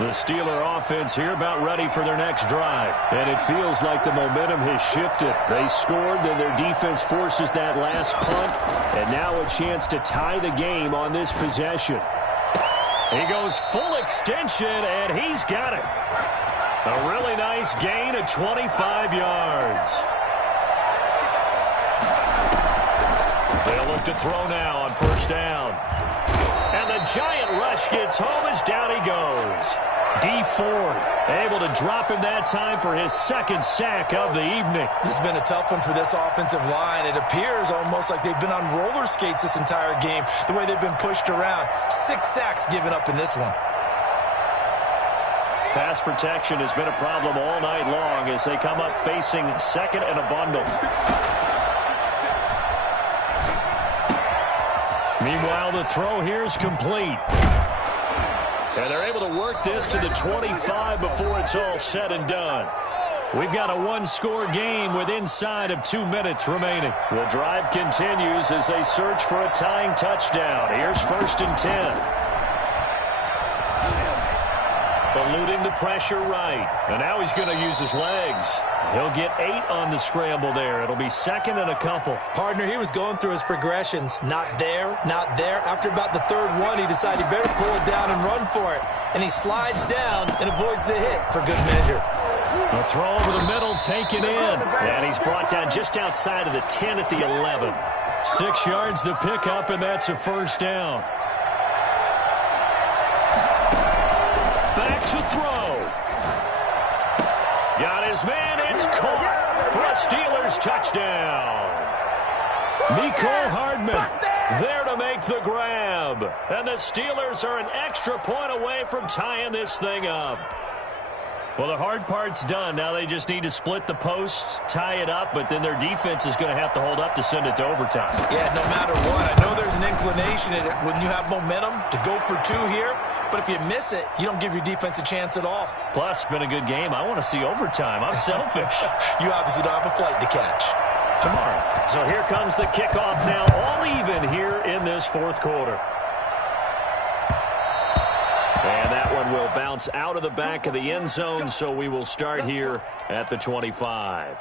The Steeler offense here about ready for their next drive. And it feels like the momentum has shifted. They scored, then their defense forces that last punt. And now a chance to tie the game on this possession. He goes full extension, and he's got it. A really nice gain of 25 yards. They'll look to throw now on first down. And the giant rush gets home as down he goes. Dee Ford able to drop him that time for his second sack of the evening. This has been a tough one for this offensive line. It appears almost like they've been on roller skates this entire game, the way they've been pushed around. 6 sacks given up in this one. Pass protection has been a problem all night long as they come up facing second and a bundle. Meanwhile, the throw here is complete. And they're able to work this to the 25 before it's all said and done. We've got a one-score game with inside of 2 minutes remaining. The drive continues as they search for a tying touchdown. Here's 1st and 10. Eluding the pressure right. And now he's going to use his legs. He'll get 8 on the scramble there. It'll be second and a couple. Partner, he was going through his progressions. Not there, not there. After about the 3rd one, he decided he better pull it down and run for it. And he slides down and avoids the hit for good measure. The throw over the middle taken in. And he's brought down just outside of the 10 at the 11. 6 yards the pickup, and that's a first down. Back to throw. Got his man. It's caught for a Steelers touchdown. Mecole Hardman there to make the grab. And the Steelers are an extra point away from tying this thing up. Well, the hard part's done. Now they just need to split the posts, tie it up, but then their defense is going to have to hold up to send it to overtime. Yeah, no matter what. I know there's an inclination in it when you have momentum to go for 2 here, but if you miss it, you don't give your defense a chance at all. Plus, been a good game. I want to see overtime. I'm selfish. You obviously don't have a flight to catch. Tomorrow. So here comes the kickoff now, all even here in this 4th quarter. And that one will bounce out of the back of the end zone, so we will start here at the 25.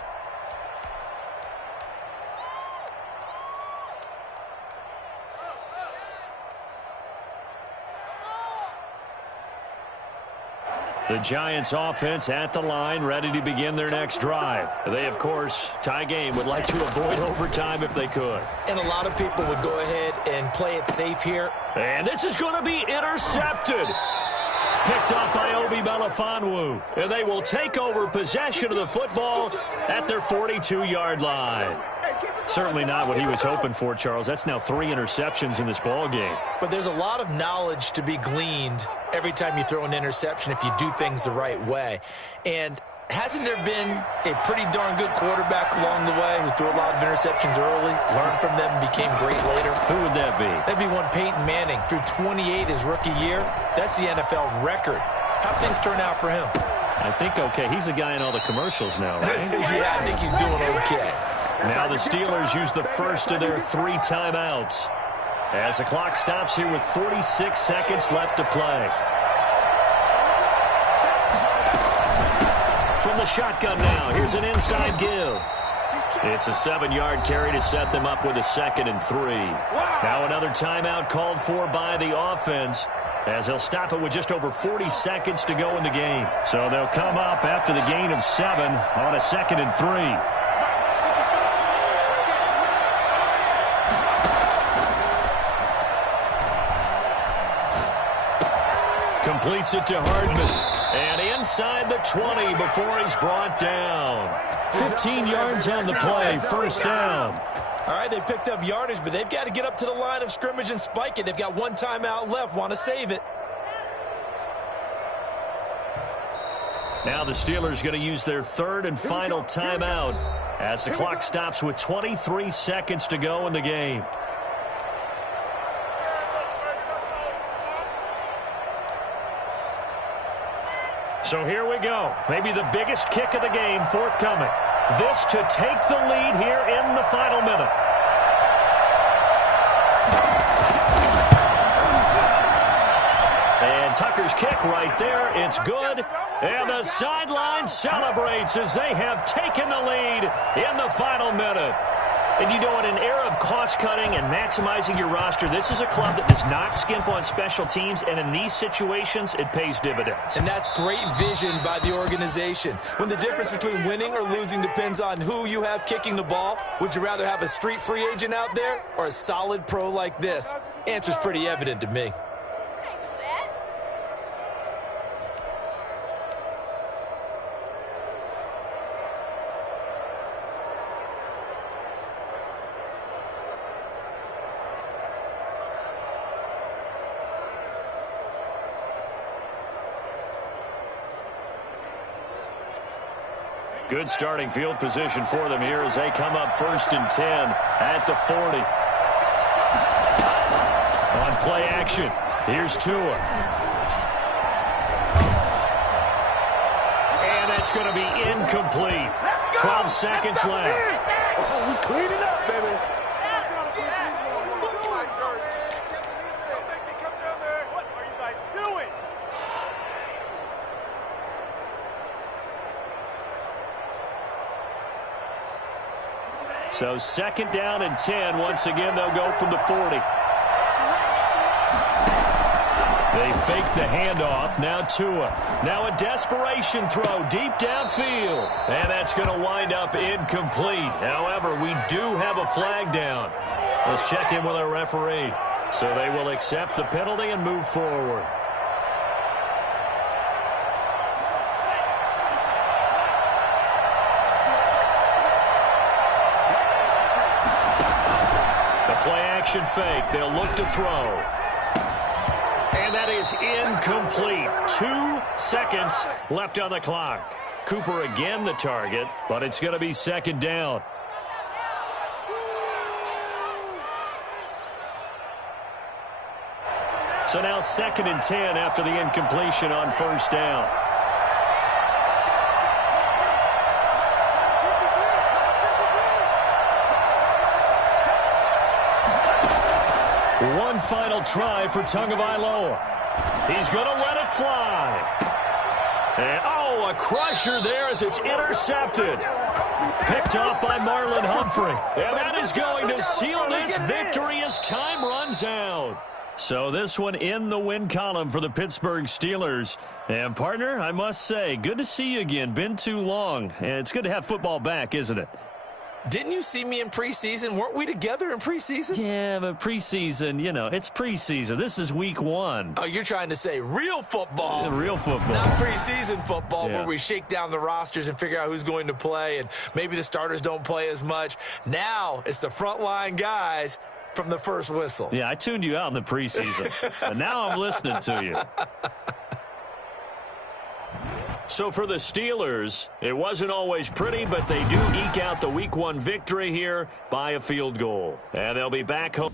The Giants offense at the line, ready to begin their next drive. They, of course, tie game, would like to avoid overtime if they could. And a lot of people would go ahead and play it safe here. And this is going to be intercepted. Picked up by Obi Melifonwu. And they will take over possession of the football at their 42-yard line. Certainly not what he was hoping for, Charles. That's now 3 interceptions in this ball game. But there's a lot of knowledge to be gleaned every time you throw an interception if you do things the right way. And hasn't there been a pretty darn good quarterback along the way who threw a lot of interceptions early, learned from them, and became great later? Who would that be? That'd be one Peyton Manning. Threw 28 his rookie year. That's the NFL record. How'd things turn out for him? I think okay. He's a guy in all the commercials now, right? Yeah, I think he's doing okay. Now the Steelers use the first of their 3 timeouts as the clock stops here with 46 seconds left to play. From the shotgun now, here's an inside give. It's a 7-yard carry to set them up with a 2nd and 3. Now another timeout called for by the offense as they'll stop it with just over 40 seconds to go in the game. So they'll come up after the gain of 7 on a 2nd and 3. Completes it to Hardman. And inside the 20 before he's brought down. 15 yards on the play, first down. All right, they picked up yardage, but they've got to get up to the line of scrimmage and spike it. They've got 1 timeout left, want to save it. Now the Steelers going to use their 3rd and final timeout as the clock stops with 23 seconds to go in the game. So here we go. Maybe the biggest kick of the game forthcoming. This to take the lead here in the final minute. And And Tucker's kick right there. It's good. And the sideline celebrates as they have taken the lead in the final minute. And you know, in an era of cost-cutting and maximizing your roster, this is a club that does not skimp on special teams, and in these situations, it pays dividends. And that's great vision by the organization. When the difference between winning or losing depends on who you have kicking the ball, would you rather have a street free agent out there or a solid pro like this? Answer's pretty evident to me. Good starting field position for them here as they come up 1st and 10 at the 40. On play action, here's Tua. And it's going to be incomplete. 12 seconds left. We clean it up, baby. What are you guys doing? So 2nd down and 10. Once again, they'll go from the 40. They fake the handoff. Now Tua. Now a desperation throw deep downfield. And that's going to wind up incomplete. However, we do have a flag down. Let's check in with our referee. So they will accept the penalty and move forward. Play-action fake. They'll look to throw. And that is incomplete. 2 seconds left on the clock. Cooper again the target, but it's going to be 2nd down. So now 2nd and 10 after the incompletion on 1st down. One final try for Tagovailoa. He's going to let it fly. And, oh, a crusher there as it's intercepted. Picked off by Marlon Humphrey. And that is going to seal this victory as time runs out. So this one in the win column for the Pittsburgh Steelers. And, partner, I must say, good to see you again. Been too long. And it's good to have football back, isn't it? Didn't you see me in preseason? Weren't we together in preseason? Yeah, but preseason, you know, it's preseason. This is week 1. Oh, you're trying to say real football. Real football. Not preseason football Yeah. where we shake down the rosters and figure out who's going to play, and maybe the starters don't play as much. Now it's the frontline guys from the first whistle. Yeah, I tuned you out in the preseason. And now I'm listening to you. So for the Steelers, it wasn't always pretty, but they do eke out the Week 1 victory here by a field goal. And they'll be back home.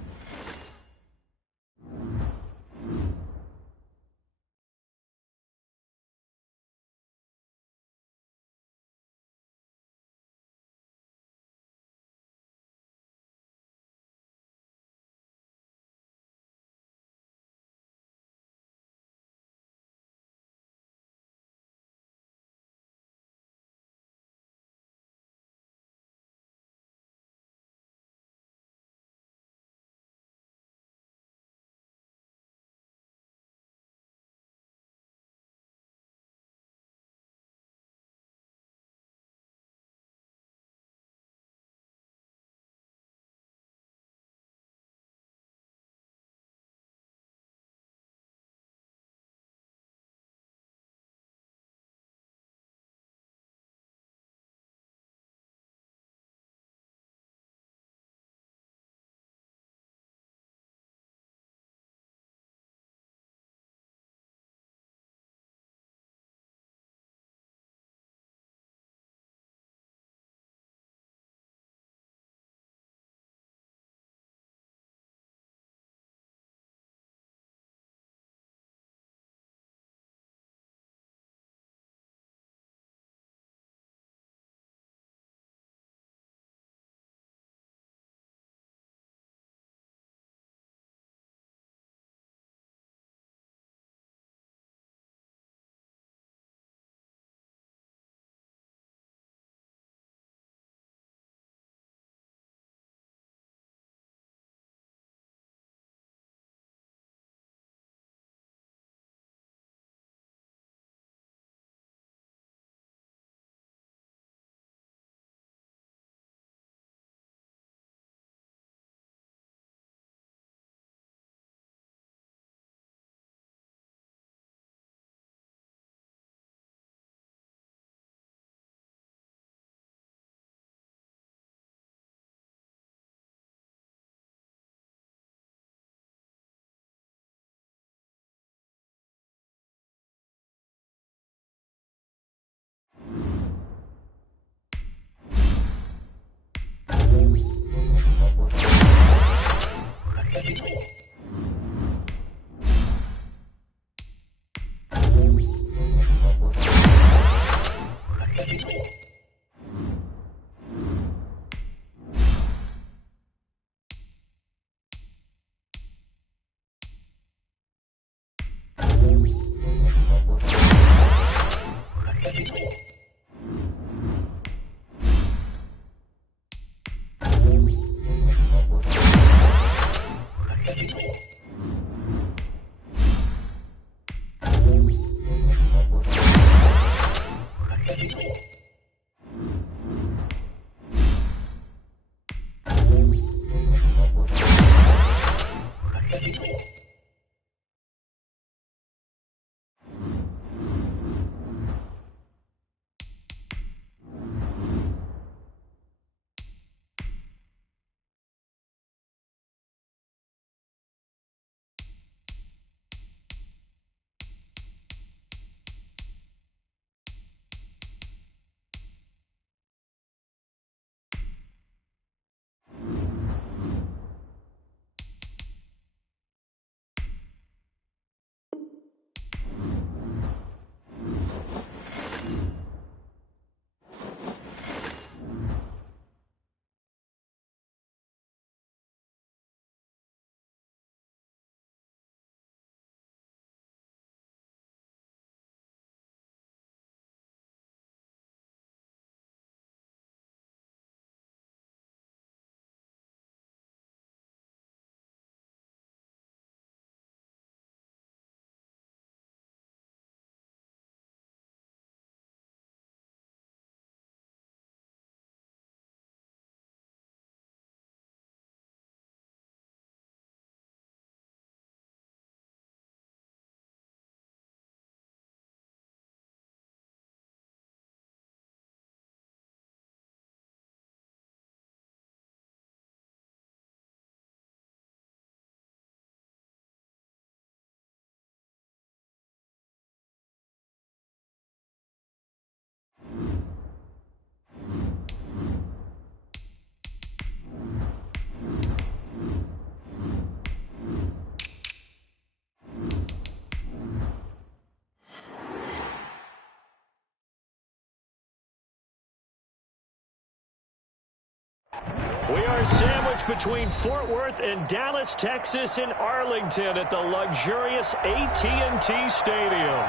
We are sandwiched between Fort Worth and Dallas, Texas in Arlington at the luxurious AT&T Stadium.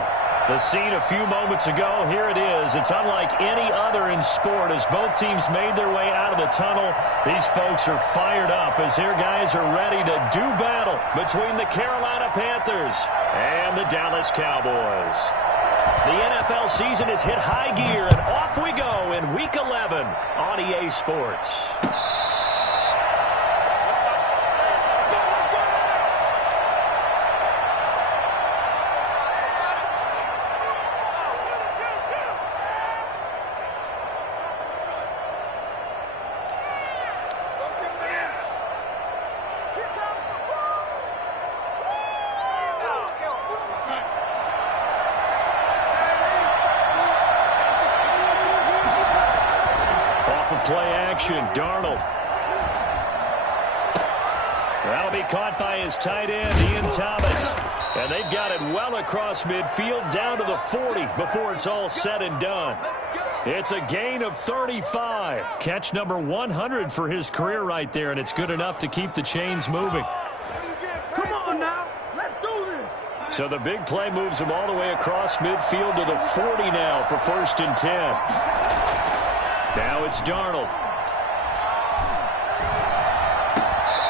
The scene a few moments ago, here it is. It's unlike any other in sport as both teams made their way out of the tunnel. These folks are fired up as their guys are ready to do battle between the Carolina Panthers and the Dallas Cowboys. The NFL season has hit high gear, and off we go in Week 11 on EA Sports. Play action, Darnold. That'll be caught by his tight end, Ian Thomas. And they've got it well across midfield down to the 40 before it's all said and done. It's a gain of 35. Catch number 100 for his career right there, and it's good enough to keep the chains moving. Come on now, let's do this. So the big play moves him all the way across midfield to the 40 now for 1st and 10. Now it's Darnold.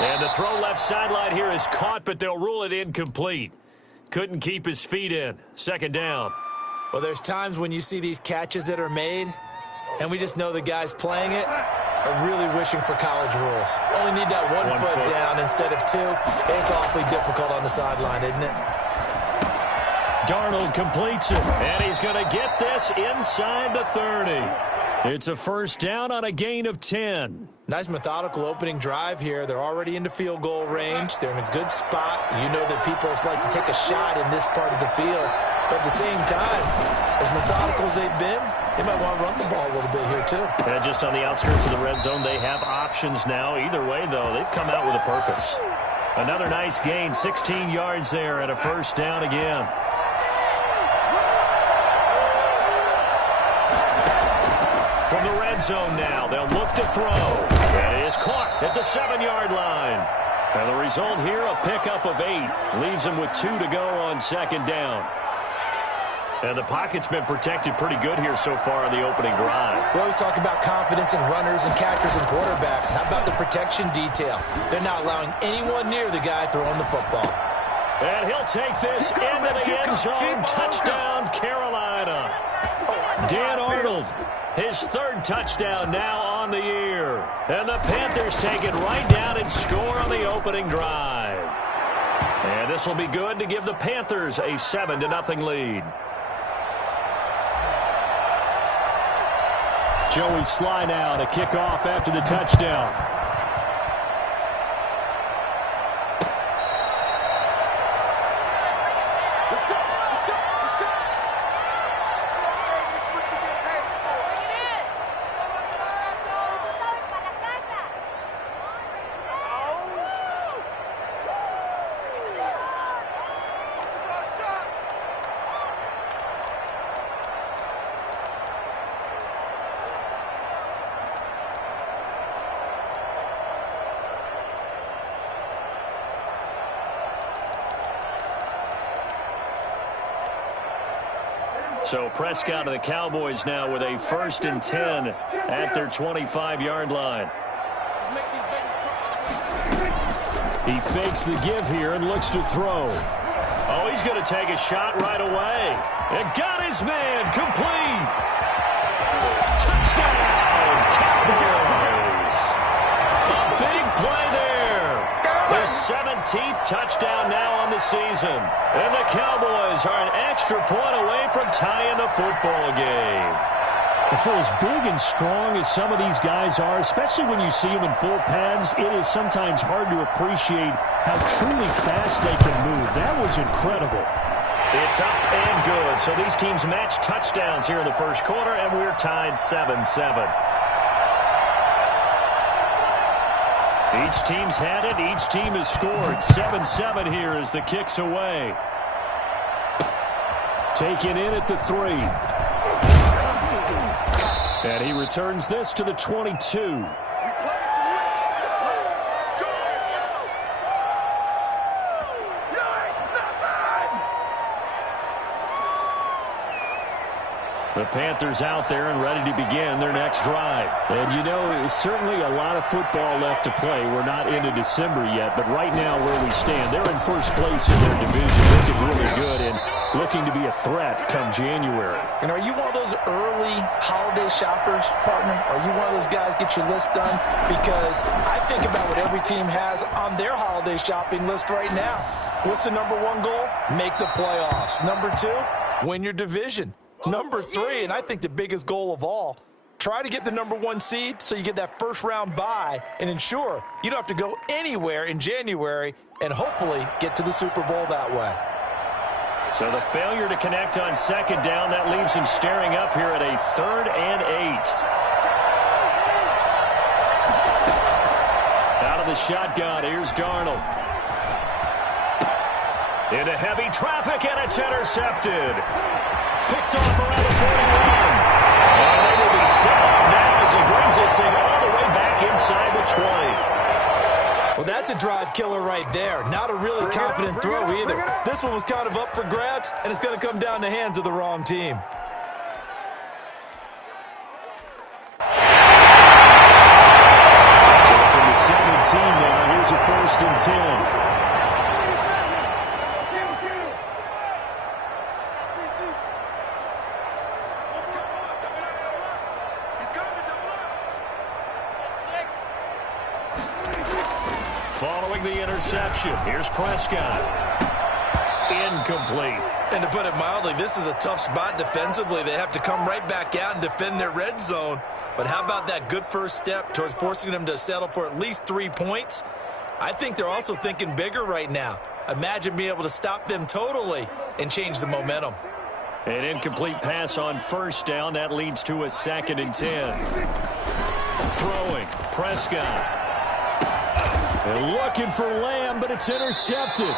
And the throw left sideline here is caught, but they'll rule it incomplete. Couldn't keep his feet in. 2nd down. Well, there's times when you see these catches that are made, and we just know the guys playing it are really wishing for college rules. Only need that one foot down instead of 2. It's awfully difficult on the sideline, isn't it? Darnold completes it, and he's going to get this inside the 30. It's a 1st down on a gain of 10. Nice methodical opening drive here. They're already into field goal range. They're in a good spot. You know that people like to take a shot in this part of the field. But at the same time, as methodical as they've been, they might want to run the ball a little bit here too. And just on the outskirts of the red zone, they have options now. Either way, though, they've come out with a purpose. Another nice gain, 16 yards there and a 1st down again. From the red zone now, they'll look to throw. And it is caught at the 7-yard line. And the result here, a pickup of 8. Leaves them with 2 to go on 2nd down. And the pocket's been protected pretty good here so far on the opening drive. We always talk about confidence in runners and catchers and quarterbacks. How about the protection detail? They're not allowing anyone near the guy throwing the football. And he'll take this into the end zone. Touchdown, Carolina. Dan Arnold. His 3rd touchdown now on the year. And the Panthers take it right down and score on the opening drive. And this will be good to give the Panthers a 7-0 lead. Joey Sly now to kick off after the touchdown. So Prescott of the Cowboys now with a 1st and 10 at their 25-yard line. He fakes the give here and looks to throw. Oh, he's going to take a shot right away. And got his man complete. Touchdown, Cowboys. A big play there. His 17th touchdown now on the season. And the Cowboys are an extra point away from tying the football game. For as big and strong as some of these guys are, especially when you see them in full pads, it is sometimes hard to appreciate how truly fast they can move. That was incredible. It's up and good. So these teams match touchdowns here in the 1st quarter, and we're tied 7-7. Each team's had it. Each team has scored. 7-7 here as the kick's away. Taken in at the 3. And he returns this to the 22. The Panthers out there and ready to begin their next drive. And, you know, certainly a lot of football left to play. We're not into December yet, but right now where we stand, they're in first place in their division, looking really good and looking to be a threat come January. And are you one of those early holiday shoppers, partner? Are you one of those guys get your list done? Because I think about what every team has on their holiday shopping list right now. What's the number one goal? Make the playoffs. Number two, win your division. Number three, and I think the biggest goal of all, try to get the number one seed so you get that first round bye and ensure you don't have to go anywhere in January and hopefully get to the Super Bowl that way. So the failure to connect on second down, that leaves him staring up here at a 3rd and 8. Out of the shotgun, here's Darnold. Into heavy traffic, and it's intercepted. Picked off around the 41. And they will be set up now as he brings this thing all the way back inside the 20. Well, that's a drive killer right there. Not a really confident throw either. This one was kind of up for grabs, and it's going to come down the hands of the wrong team. So from the 17 now, here's a 1st and 10. Following the interception, here's Prescott. Incomplete. And to put it mildly, this is a tough spot defensively. They have to come right back out and defend their red zone. But how about that good first step towards forcing them to settle for at least 3 points? I think they're also thinking bigger right now. Imagine being able to stop them totally and change the momentum. An incomplete pass on first down. That leads to a 2nd and 10. Throwing, Prescott. They're looking for Lamb, but it's intercepted.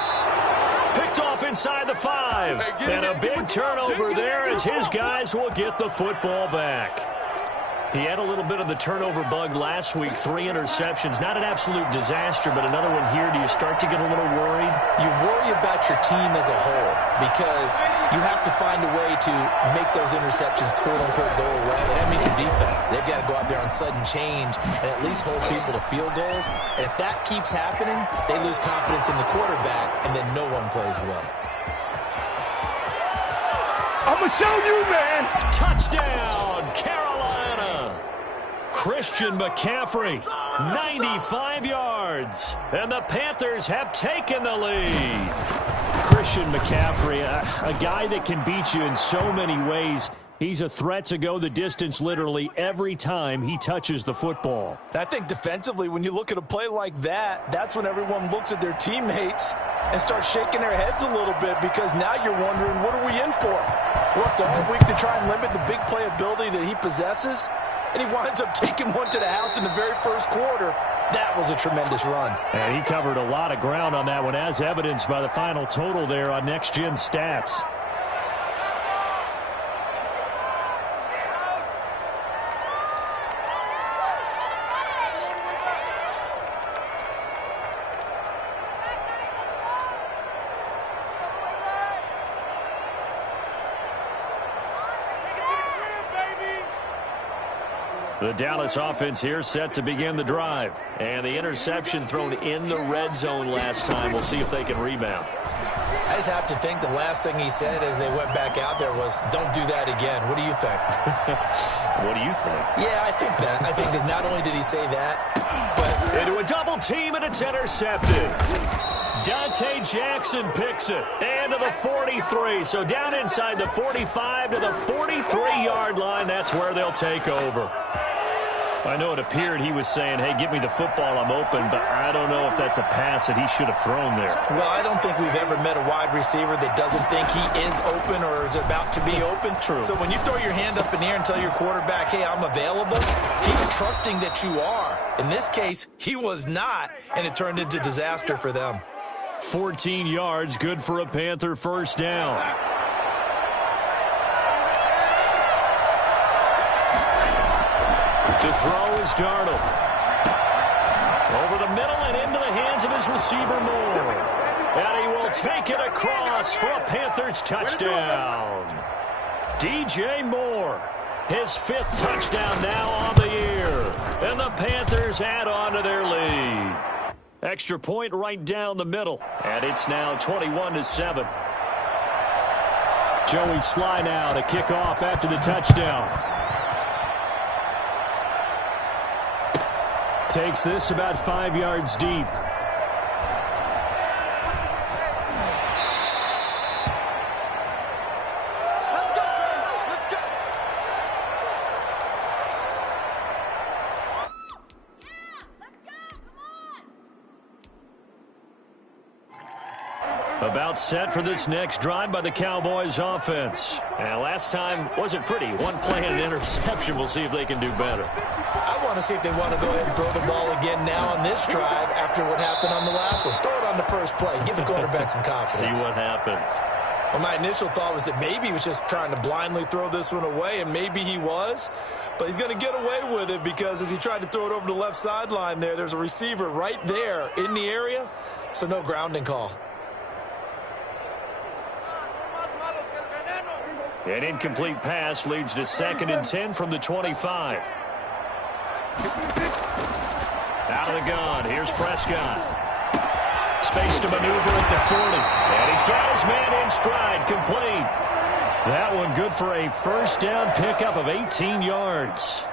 Picked off inside the 5. And a big turnover there as his guys will get the football back. He had a little bit of the turnover bug last week, 3 interceptions. Not an absolute disaster, but another one here. Do you start to get a little worried? You worry about your team as a whole because you have to find a way to make those interceptions, quote-unquote, go away. And that means your defense. They've got to go out there on sudden change and at least hold people to field goals. And if that keeps happening, they lose confidence in the quarterback, and then no one plays well. I'm going to show you, man. Touchdown, Carolina. Christian McCaffrey, 95 yards. And the Panthers have taken the lead. Christian McCaffrey, a guy that can beat you in so many ways. He's a threat to go the distance literally every time he touches the football. I think defensively, when you look at a play like that, that's when everyone looks at their teammates and starts shaking their heads a little bit because now you're wondering, what are we in for? Worked all week to try and limit the big playability that he possesses, and he winds up taking one to the house in the very first quarter. That was a tremendous run. And he covered a lot of ground on that one, as evidenced by the final total there on Next Gen Stats. The Dallas offense here set to begin the drive. And the interception thrown in the red zone last time. We'll see if they can rebound. I just have to think the last thing he said as they went back out there was, don't do that again. What do you think? What do you think? Yeah, I think that. I think that not only did he say that, but into a double team, and it's intercepted. Dante Jackson picks it. And to the 43. So down inside the 45 to the 43-yard line. That's where they'll take over. I know it appeared he was saying, hey, give me the football, I'm open, but I don't know if that's a pass that he should have thrown there. Well, I don't think we've ever met a wide receiver that doesn't think he is open or is about to be open. True. So when you throw your hand up in the air and tell your quarterback, hey, I'm available, he's trusting that you are. In this case, he was not, and it turned into disaster for them. 14 yards, good for a Panther first down. To throw is Darnold. Over the middle and into the hands of his receiver Moore. And he will take it across for a Panthers touchdown. DJ Moore. His 5th touchdown now on the year. And the Panthers add on to their lead. Extra point right down the middle. And it's now 21-7. Joey Sly now to kick off after the touchdown. Takes this about 5 yards deep. About set for this next drive by the Cowboys offense. And last time wasn't pretty. One play and an interception. We'll see if they can do better. I want to see if they want to go ahead and throw the ball again now on this drive after what happened on the last one. Throw it on the first play. Give the quarterback some confidence. See what happens. Well, my initial thought was that maybe he was just trying to blindly throw this one away, and maybe he was. But he's going to get away with it because as he tried to throw it over the left sideline there's a receiver right there in the area, so no grounding call. An incomplete pass leads to 2nd and 10 from the 25. Out of the gun. Here's Prescott. Space to maneuver at the 40. And he's got his man in stride. Complete. That one good for a first down pickup of 18 yards.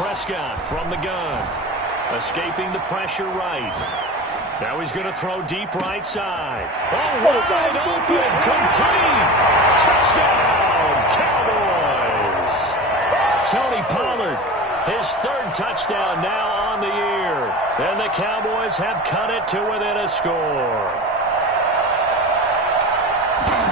Prescott from the gun. Escaping the pressure right. Now he's going to throw deep right side. Oh, wide open. Complete. Touchdown, Cowboys. Tony Pollard, his 3rd touchdown now on the year. And the Cowboys have cut it to within a score.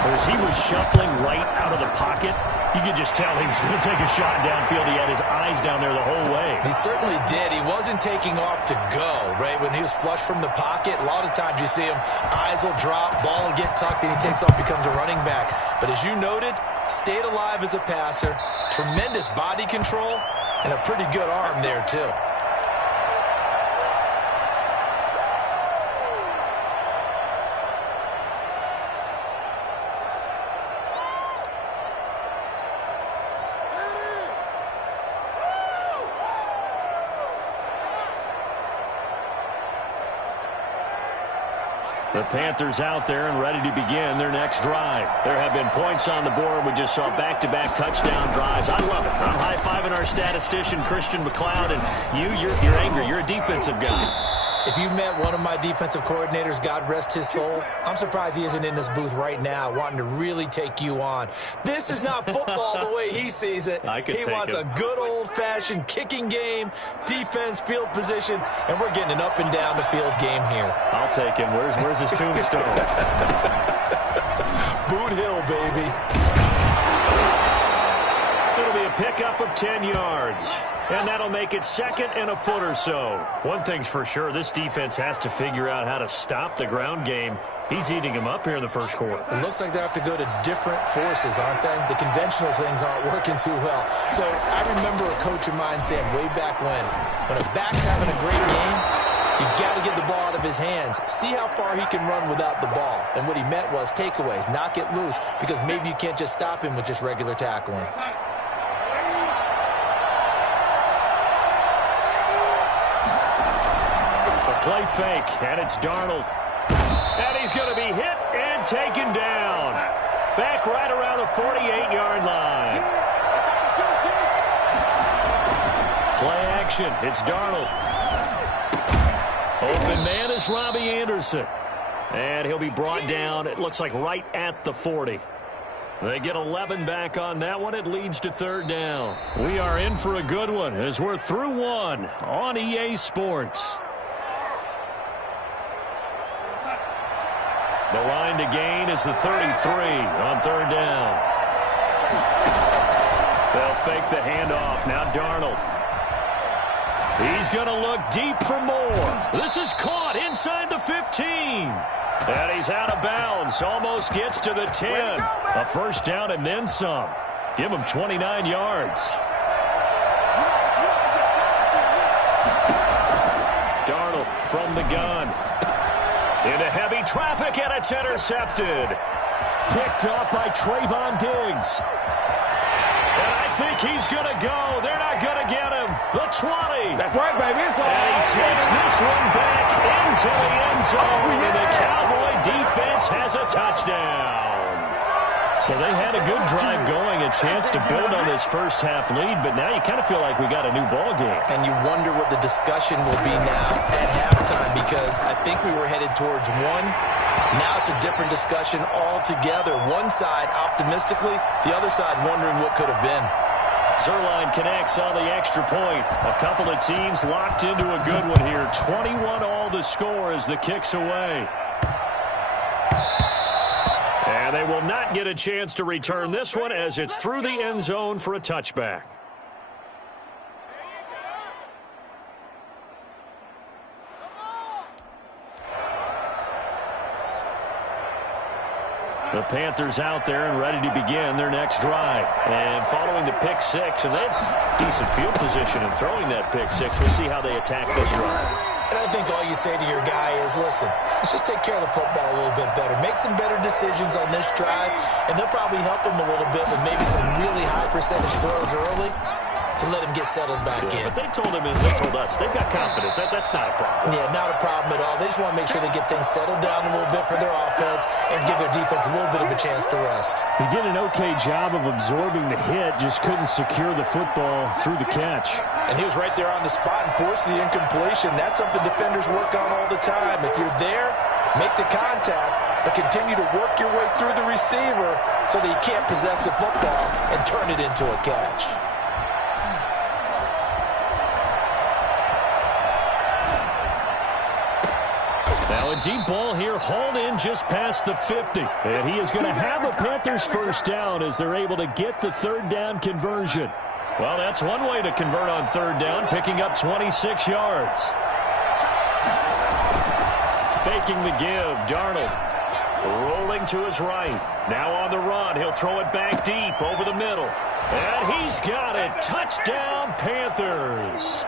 As he was shuffling right out of the pocket, you could just tell he was going to take a shot downfield. He had his eyes down there the whole way. He certainly did. He wasn't taking off to go, right? When he was flush from the pocket, a lot of times you see him, eyes will drop, ball will get tucked, and he takes off, becomes a running back. But as you noted, stayed alive as a passer, tremendous body control, and a pretty good arm there, too. The Panthers out there and ready to begin their next drive. There have been points on the board. We just saw back-to-back touchdown drives. I love it. I'm high-fiving our statistician, Christian McLeod, and you're angry. You're a defensive guy. If you met one of my defensive coordinators, God rest his soul, I'm surprised he isn't in this booth right now wanting to really take you on. This is not football the way he sees it. He wants a good old-fashioned kicking game, defense, field position, and we're getting an up-and-down-the-field game here. I'll take him. Where's his tombstone? Boot Hill, baby. It'll be a pickup of 10 yards. And that'll make it 2nd and a foot or so. One thing's for sure, this defense has to figure out how to stop the ground game. He's eating them up here in the first quarter. It looks like they have to go to different forces, aren't they? The conventional things aren't working too well. So I remember a coach of mine saying way back when a back's having a great game, you've got to get the ball out of his hands. See how far he can run without the ball. And what he meant was takeaways, not get loose, because maybe you can't just stop him with just regular tackling. Play fake, and it's Darnold. And he's going to be hit and taken down. Back right around the 48-yard line. Play action, it's Darnold. Open man is Robbie Anderson. And he'll be brought down, it looks like right at the 40. They get 11 back on that one. It leads to 3rd down. We are in for a good one as we're through one on EA Sports. The line to gain is the 33 on 3rd down. They'll fake the handoff. Now Darnold. He's going to look deep for more. This is caught inside the 15. And he's out of bounds. Almost gets to the 10. A first down and then some. Give him 29 yards. Darnold from the gun. Into heavy traffic, and it's intercepted. Picked off by Trayvon Diggs. And I think he's going to go. They're not going to get him. The 20. That's right, baby. It's all And he takes this one back into the end zone. And the Cowboy defense has a touchdown. So they had a good drive going, a chance to build on this first half lead, but now you kind of feel like we got a new ball game. And you wonder what the discussion will be now at halftime, because I think we were headed towards one. Now it's a different discussion altogether. One side optimistically, the other side wondering what could have been. Zuerlein connects on the extra point. A couple of teams locked into a good one here. 21 all the score as the kick's away. And they will not get a chance to return this one as it's through the end zone for a touchback. The Panthers out there and ready to begin their next drive. And following the pick six, and they have decent field position in throwing that pick six. We'll see how they attack this drive. And I think all you say to your guy is, listen, let's just take care of the football a little bit better. Make some better decisions on this drive, and they'll probably help him a little bit with maybe some really high percentage throws early to let him get settled back in. But they told him and they told us they've got confidence. That's not a problem. Yeah, not a problem at all. They just want to make sure they get things settled down a little bit for their offense and give their defense a little bit of a chance to rest. He did an okay job of absorbing the hit, just couldn't secure the football through the catch. And he was right there on the spot and forced the incompletion. That's something defenders work on all the time. If you're there, make the contact, but continue to work your way through the receiver so that he can't possess the football and turn it into a catch. Now a deep ball here, hauled in just past the 50. And he is going to have a Panthers first down as they're able to get the third down conversion. Well, that's one way to convert on third down, picking up 26 yards. Faking the give, Darnold rolling to his right. Now on the run, he'll throw it back deep over the middle. And he's got it. Touchdown, Panthers.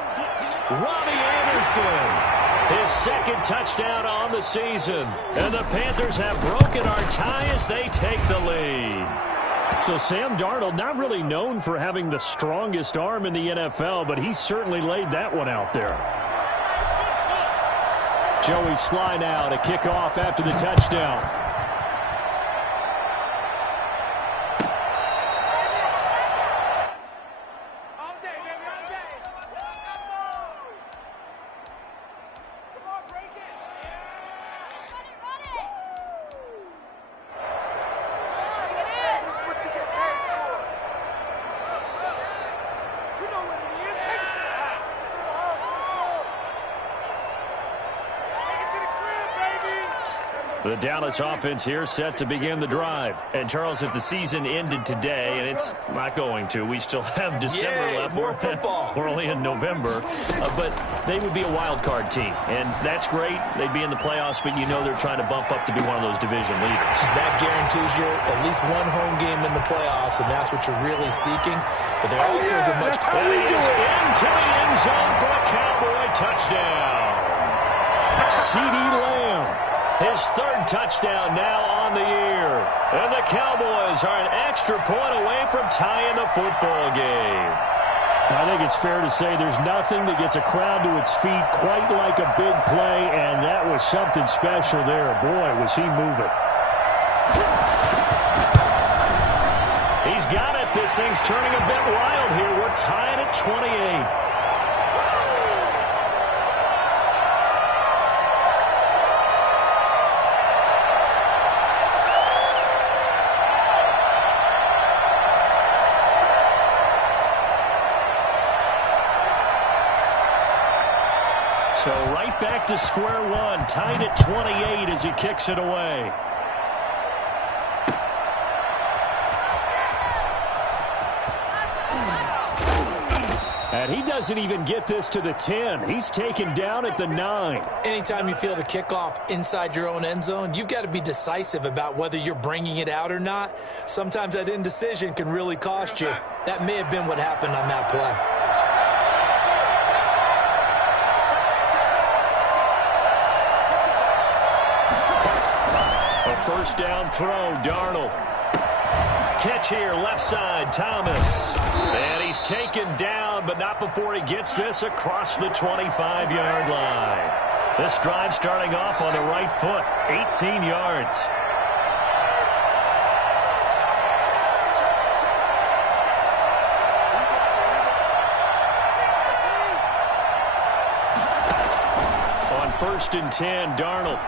Robbie Anderson. His second touchdown on the season. And the Panthers have broken our tie as they take the lead. So Sam Darnold, not really known for having the strongest arm in the NFL, but he certainly laid that one out there. Joey Sly now to kick off after the touchdown. The Dallas offense here set to begin the drive. And, Charles, if the season ended today, and it's not going to, we still have December left. More football. We're only in November. But they would be a wild card team. And that's great. They'd be in the playoffs, but you know they're trying to bump up to be one of those division leaders. That guarantees you at least one home game in the playoffs, and that's what you're really seeking. But there also is a much He is into the end zone for a Cowboy touchdown. CeeDee Lamb. His third touchdown now on the year. And the Cowboys are an extra point away from tying the football game. I think it's fair to say there's nothing that gets a crowd to its feet quite like a big play, and that was something special there. Boy, was he moving. He's got it. This thing's turning a bit wild here. We're tied at 28. So right back to square one, tied at 28 as he kicks it away. And he doesn't even get this to the 10. He's taken down at the 9. Anytime you feel the kickoff inside your own end zone, you've got to be decisive about whether you're bringing it out or not. Sometimes that indecision can really cost you. That may have been what happened on that play. first down throw, Darnold. Catch here, left side, Thomas. And he's taken down, but not before he gets this across the 25-yard line. This drive starting off on the right foot, 18 yards. On 1st and 10, Darnold.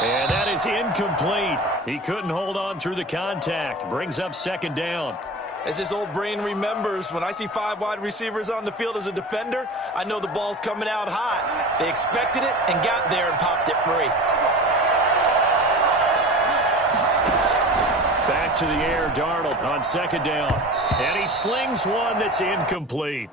And that is incomplete. He couldn't hold on through the contact. Brings up 2nd down. As his old brain remembers, when I see 5 wide receivers on the field as a defender, I know the ball's coming out hot. They expected it and got there and popped it free. Back to the air, Darnold on 2nd down. And he slings one that's incomplete.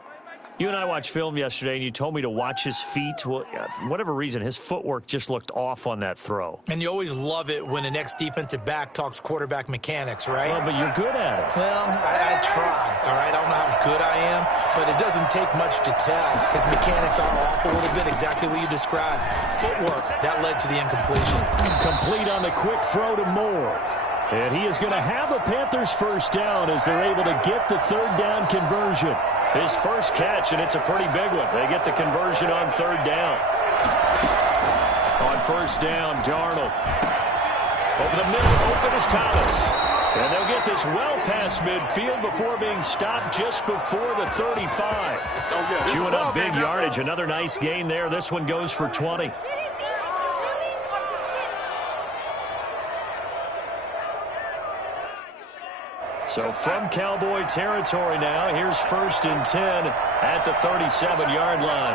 You and I watched film yesterday, and you told me to watch his feet. Well, for whatever reason, his footwork just looked off on that throw. And you always love it when an ex-defensive back talks quarterback mechanics, right? Well, but you're good at it. Well, I try, all right? I don't know how good I am, but it doesn't take much to tell. His mechanics are off a little bit, exactly what you described. Footwork, that led to the incompletion. Complete on the quick throw to Moore. And he is going to have a Panthers first down as they're able to get the 3rd down conversion. His first catch, and it's a pretty big one. They get the conversion on 3rd down. On 1st down, Darnold. Over the middle, open is Thomas. And they'll get this well past midfield before being stopped just before the 35. Chewing up big yardage. Another nice gain there. This one goes for 20. So from Cowboy territory now, here's 1st and 10 at the 37-yard line.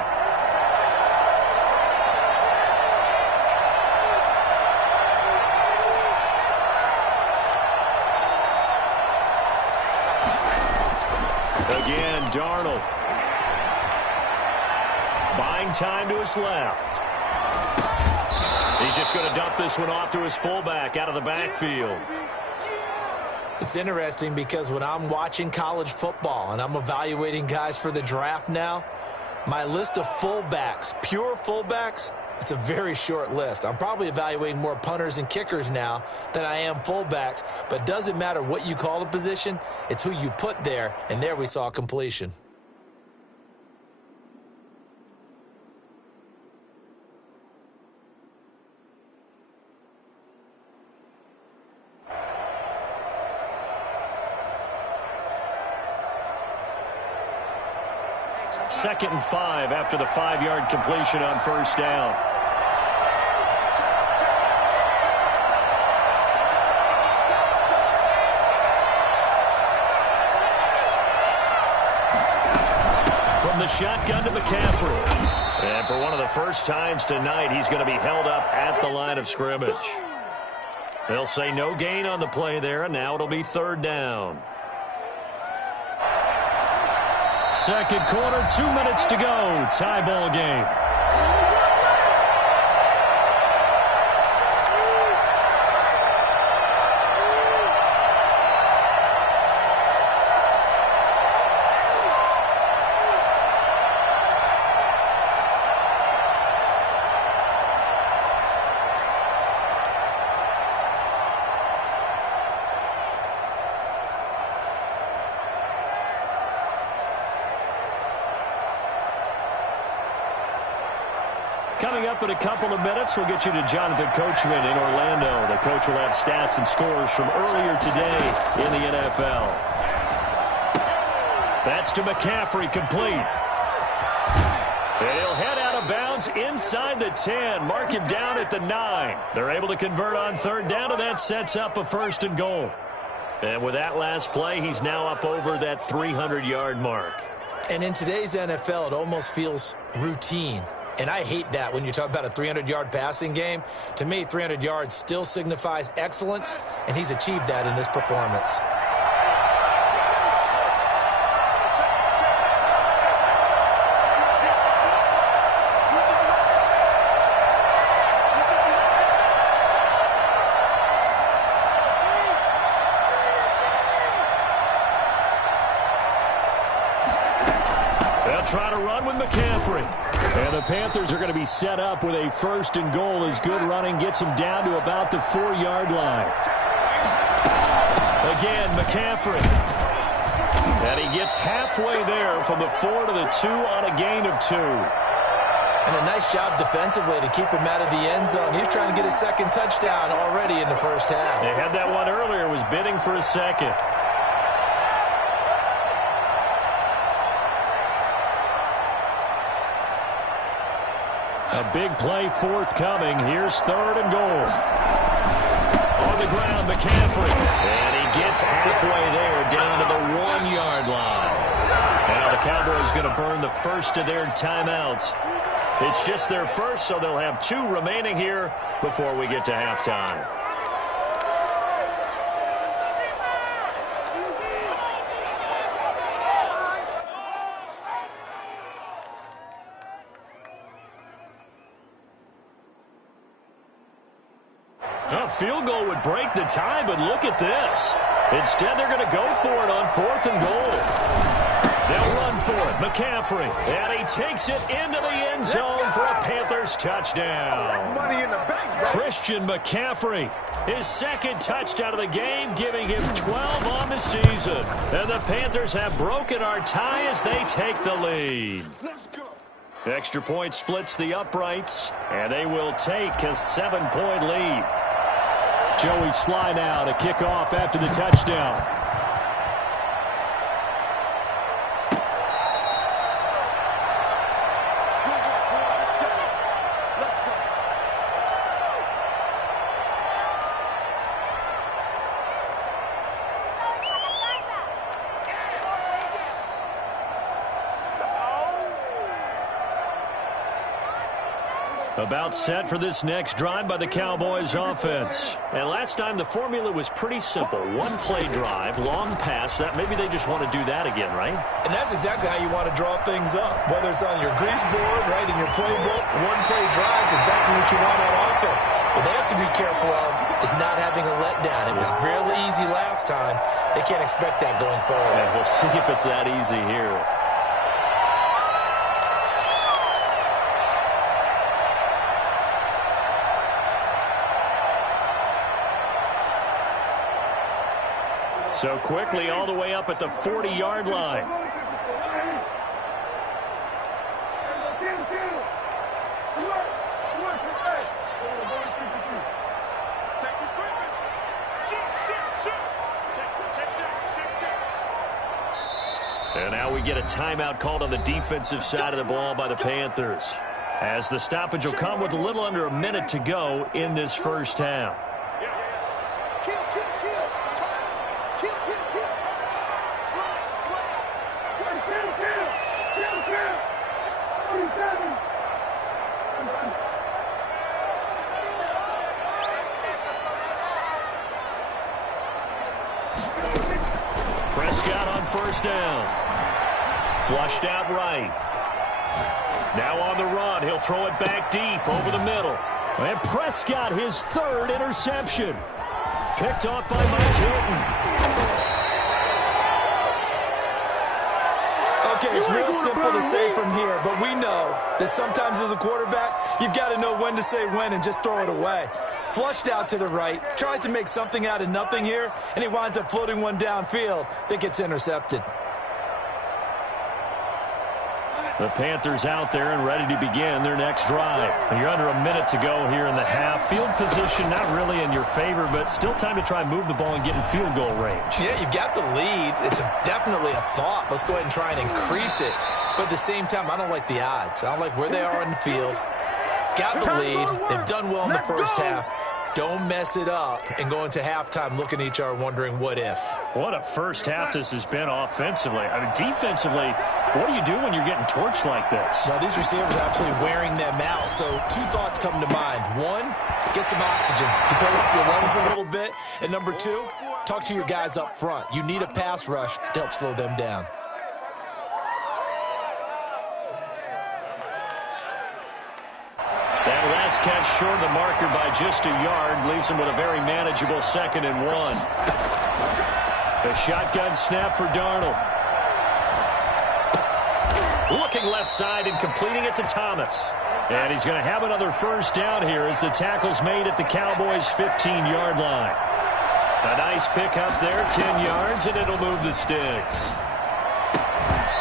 Again, Darnold. Buying time to his left. He's just going to dump this one off to his fullback out of the backfield. It's interesting because when I'm watching college football and I'm evaluating guys for the draft now, my list of fullbacks, pure fullbacks, it's a very short list. I'm probably evaluating more punters and kickers now than I am fullbacks, but it doesn't matter what you call the position, it's who you put there, and there we saw completion. Second and 5 after the 5-yard completion on 1st down. From the shotgun to McCaffrey. And for one of the first times tonight, he's going to be held up at the line of scrimmage. They'll say no gain on the play there, and now it'll be 3rd down. Second quarter, 2 minutes to go. Tie ball game. Coming up in a couple of minutes, we'll get you to Jonathan Coachman in Orlando. The coach will have stats and scores from earlier today in the NFL. That's to McCaffrey, complete. And he'll head out of bounds inside the 10. Mark him down at the 9. They're able to convert on 3rd down, and that sets up a 1st and goal. And with that last play, he's now up over that 300-yard mark. And in today's NFL, it almost feels routine. And I hate that when you talk about a 300-yard passing game. To me, 300 yards still signifies excellence, and he's achieved that in this performance. try to run with McCaffrey. And the Panthers are going to be set up with a 1st and goal as good running gets them down to about the 4-yard line. Again, McCaffrey. And he gets halfway there from the 4 to the 2 on a gain of 2. And a nice job defensively to keep him out of the end zone. He was trying to get his 2nd touchdown already in the first half. They had that one earlier, was bidding for a 2nd. A big play forthcoming. Here's 3rd and goal. On the ground, McCaffrey. And he gets halfway there down to the 1-yard line. Now the Cowboys going to burn the first of their timeouts. It's just their first, so they'll have 2 remaining here before we get to halftime. A field goal would break the tie, but look at this. Instead, they're going to go for it on 4th and goal. They'll run for it. McCaffrey. And he takes it into the end zone for a Panthers touchdown. Money in the bank, bro. Christian McCaffrey. His 2nd touchdown of the game, giving him 12 on the season. And the Panthers have broken our tie as they take the lead. Let's go. Extra point splits the uprights, and they will take a 7-point lead. Joey Sly now to kick off after the touchdown. About set for this next drive by the Cowboys offense. And last time the formula was pretty simple. 1-play drive, long pass. That maybe they just want to do that again, right? And that's exactly how you want to draw things up. Whether it's on your grease board, right, in your playbook, 1-play drive is exactly what you want on offense. What they have to be careful of is not having a letdown. It was really easy last time. They can't expect that going forward. And we'll see if it's that easy here. So quickly all the way up at the 40-yard line. And now we get a timeout called on the defensive side of the ball by the Panthers, as the stoppage will come with a little under a minute to go in this first half. Prescott on first down. Flushed out right. Now on the run. He'll throw it back deep over the middle. And Prescott, his 3rd interception. Picked off by Mike Hilton. Okay, it's real simple to say from here, but we know that sometimes as a quarterback, you've got to know when to say when and just throw it away. Flushed out to the right, tries to make something out of nothing here, and he winds up floating one downfield that gets intercepted. The Panthers out there and ready to begin their next drive. And you're under a minute to go here in the half. Field position not really in your favor, but still time to try and move the ball and get in field goal range. Yeah, you've got the lead. It's definitely a thought. Let's go ahead and try and increase it. But at the same time, I don't like the odds. I don't like where they are on the field. Got the lead. They've done well in the first half. Don't mess it up and go into halftime looking at each other wondering what if. What a first half this has been offensively. I mean, defensively, what do you do when you're getting torched like this? Well, these receivers are absolutely wearing them out. So 2 thoughts come to mind. 1, get some oxygen. You fill up your lungs a little bit. And number 2, talk to your guys up front. You need a pass rush to help slow them down. That last catch short of the marker by just a yard leaves him with a very manageable 2nd and 1. A shotgun snap for Darnold. Looking left side and completing it to Thomas. And he's going to have another first down here as the tackle's made at the Cowboys' 15-yard line. A nice pickup there, 10 yards, and it'll move the sticks.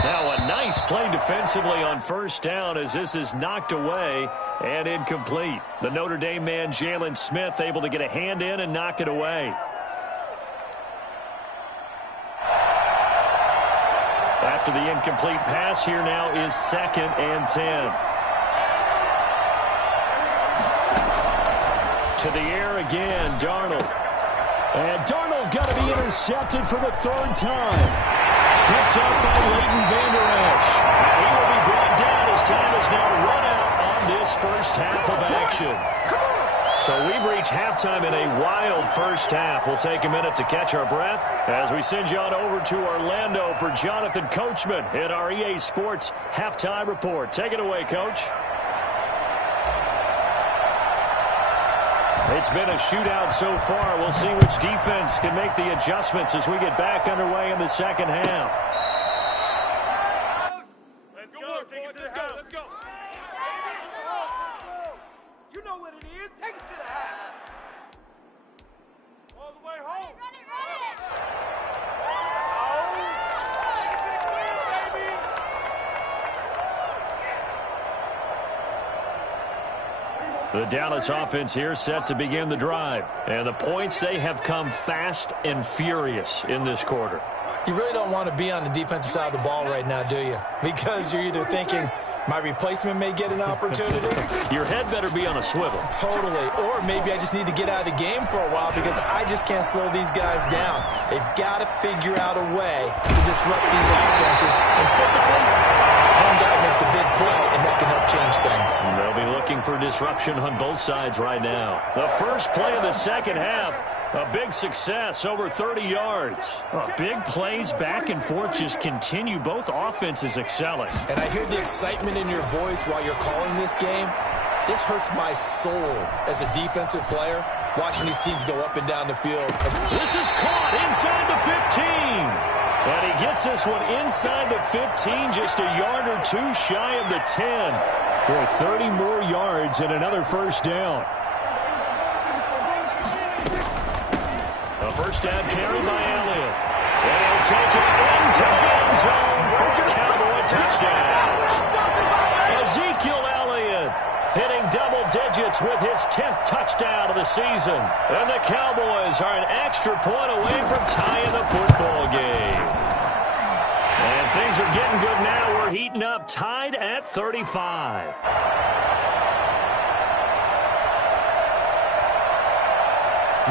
Now a nice play defensively on first down as this is knocked away and incomplete. The Notre Dame man, Jalen Smith, able to get a hand in and knock it away. After the incomplete pass, here now is 2nd and 10. To the air again, Darnold. And Darnold got to be intercepted for the 3rd time. Picked up by Leighton Vander Esch. He will be brought down as time is now run out on this first half of action. So we've reached halftime in a wild first half. We'll take a minute to catch our breath as we send you on over to Orlando for Jonathan Coachman in our EA Sports Halftime Report. Take it away, Coach. It's been a shootout so far. We'll see which defense can make the adjustments as we get back underway in the second half. Let's go. Take it to the house. Let's go. You know what it is. Take it to the house. All the way home. Run it. The Dallas offense here set to begin the drive. And the points, they have come fast and furious in this quarter. You really don't want to be on the defensive side of the ball right now, do you? Because you're either thinking, my replacement may get an opportunity. Your head better be on a swivel. Totally. Or maybe I just need to get out of the game for a while because I just can't slow these guys down. They've got to figure out a way to disrupt these offenses. And typically, one guy makes a big play, and that can help change things. They'll be looking for disruption on both sides right now. The first play of the second half, a big success, over 30 yards. Big plays back and forth just continue. Both offenses excelling. And I hear the excitement in your voice while you're calling this game. This hurts my soul as a defensive player, watching these teams go up and down the field. This is caught inside the 15. And he gets this one inside the 15, just a yard or two shy of the 10. Boy, 30 more yards and another first down. A first down carry by Elliott. And he'll take it into the end zone for a Cowboy touchdown. Ezekiel Elliott hitting double digits with his 10th touchdown of the season. And the Cowboys are an extra point away from tying the football game. And things are getting good now. We're heating up, tied at 35.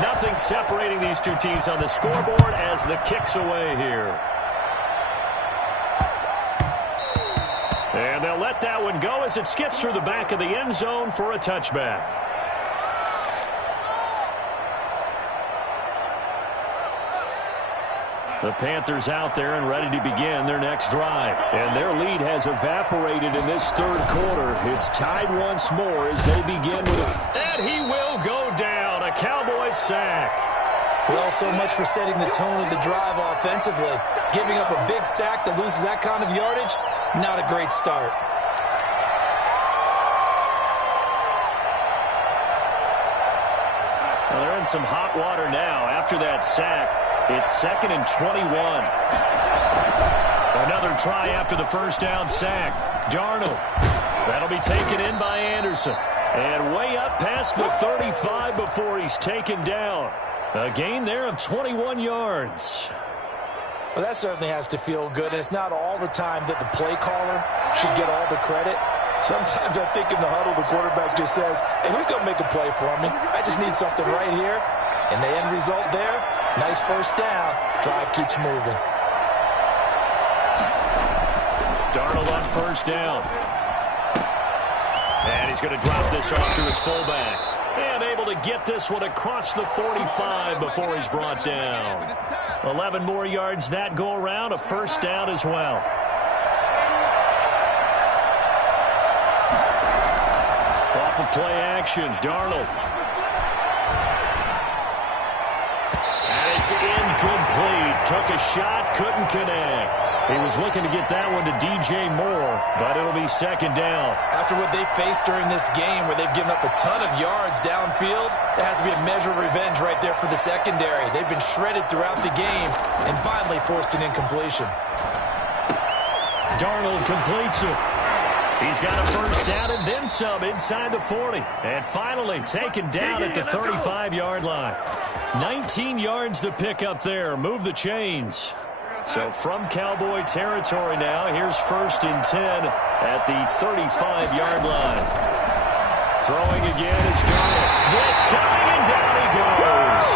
Nothing separating these two teams on the scoreboard as the kick's away here. And they'll let that one go as it skips through the back of the end zone for a touchback. The Panthers out there and ready to begin their next drive. And their lead has evaporated in this third quarter. It's tied once more as they begin with a... And he will go down. A Cowboys sack. Well, so much for setting the tone of the drive offensively. Giving up a big sack that loses that kind of yardage, not a great start. Well, they're in some hot water now after that sack. It's 2nd and 21. Another try after the first down sack. Darnold. That'll be taken in by Anderson. And way up past the 35 before he's taken down. A gain there of 21 yards. Well, that certainly has to feel good. And it's not all the time that the play caller should get all the credit. Sometimes I think in the huddle, the quarterback just says, hey, who's going to make a play for me? I just need something right here. And the end result there, nice first down. Drive keeps moving. Darnold on first down. And he's going to drop this off to his fullback. And able to get this one across the 45 before he's brought down. 11 more yards that go around, a first down as well. Off of play action, Darnold. And it's incomplete. Took a shot, couldn't connect. He was looking to get that one to DJ Moore, but it'll be second down. After what they faced during this game where they've given up a ton of yards downfield, there has to be a measure of revenge right there for the secondary. They've been shredded throughout the game and finally forced an incompletion. Darnold completes it. He's got a first down and then some inside the 40. And finally taken down at the 35-yard line. 19 yards to pick up there. Move the chains. So from Cowboy territory now, here's 1st and 10 at the 35-yard line. Throwing again is Darnold. Blitz coming and down he goes.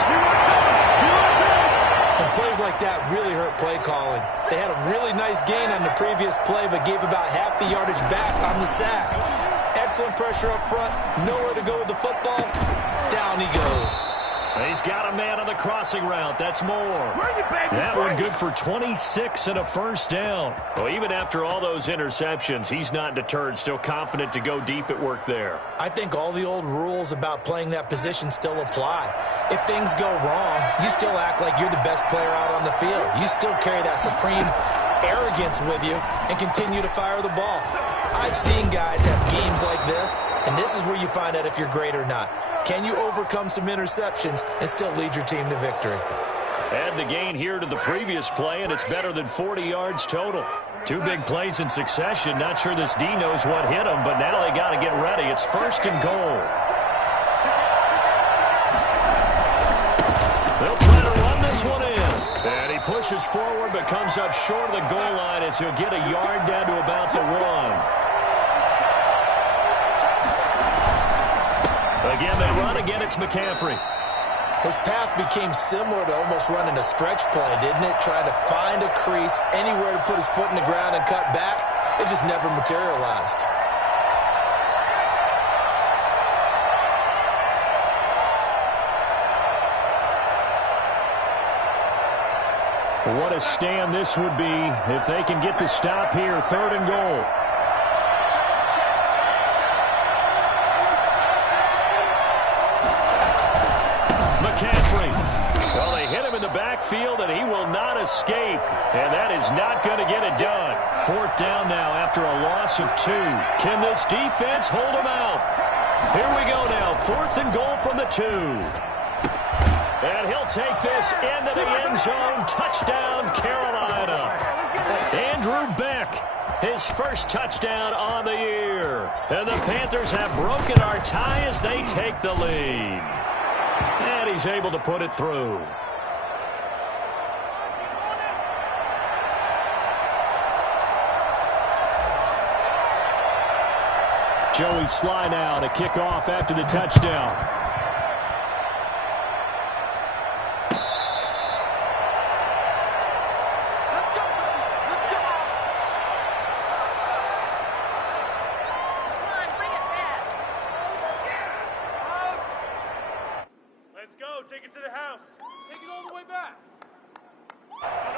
And plays like that really hurt play calling. They had a really nice gain on the previous play, but gave about half the yardage back on the sack. Excellent pressure up front. Nowhere to go with the football. Down he goes. He's got a man on the crossing route. That's Moore. That one good for 26 and a first down. Well, even after all those interceptions, he's not deterred, still confident to go deep at work there. I think all the old rules about playing that position still apply. If things go wrong, you still act like you're the best player out on the field. You still carry that supreme arrogance with you and continue to fire the ball. I've seen guys have games like this, and this is where you find out if you're great or not. Can you overcome some interceptions and still lead your team to victory? Add the gain here to the previous play, and it's better than 40 yards total. 2 big plays in succession. Not sure this D knows what hit him, but now they got to get ready. It's 1st and goal. They'll try to run this one in. And he pushes forward but comes up short of the goal line as he'll get a yard down to about the 1. Again, they run. Again, it's McCaffrey. His path became similar to almost running a stretch play, didn't it? Trying to find a crease, anywhere to put his foot in the ground and cut back. It just never materialized. What a stand this would be if they can get the stop here. 3rd and goal. McCaffrey. Well, they hit him in the backfield, and he will not escape. And that is not going to get it done. 4th down now after a loss of 2. Can this defense hold him out? Here we go now. 4th and goal from the 2. And he'll take this into the end zone. Touchdown, Carolina. Andrew Beck, his first touchdown on the year. And the Panthers have broken our tie as they take the lead. And he's able to put it through. Joey Sly now to kick off after the touchdown.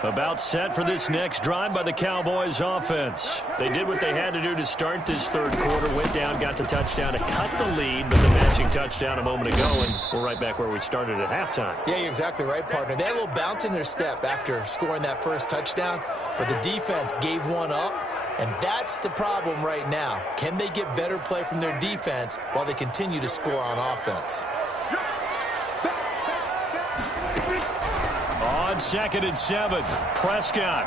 About set for this next drive by the Cowboys offense. They did what they had to do to start this 3rd quarter. Went down, got the touchdown to cut the lead, but the matching touchdown a moment ago, and we're right back where we started at halftime. Yeah, you're exactly right, partner. They had a little bounce in their step after scoring that first touchdown, but the defense gave one up, and that's the problem right now. Can they get better play from their defense while they continue to score on offense? On 2nd and 7, Prescott.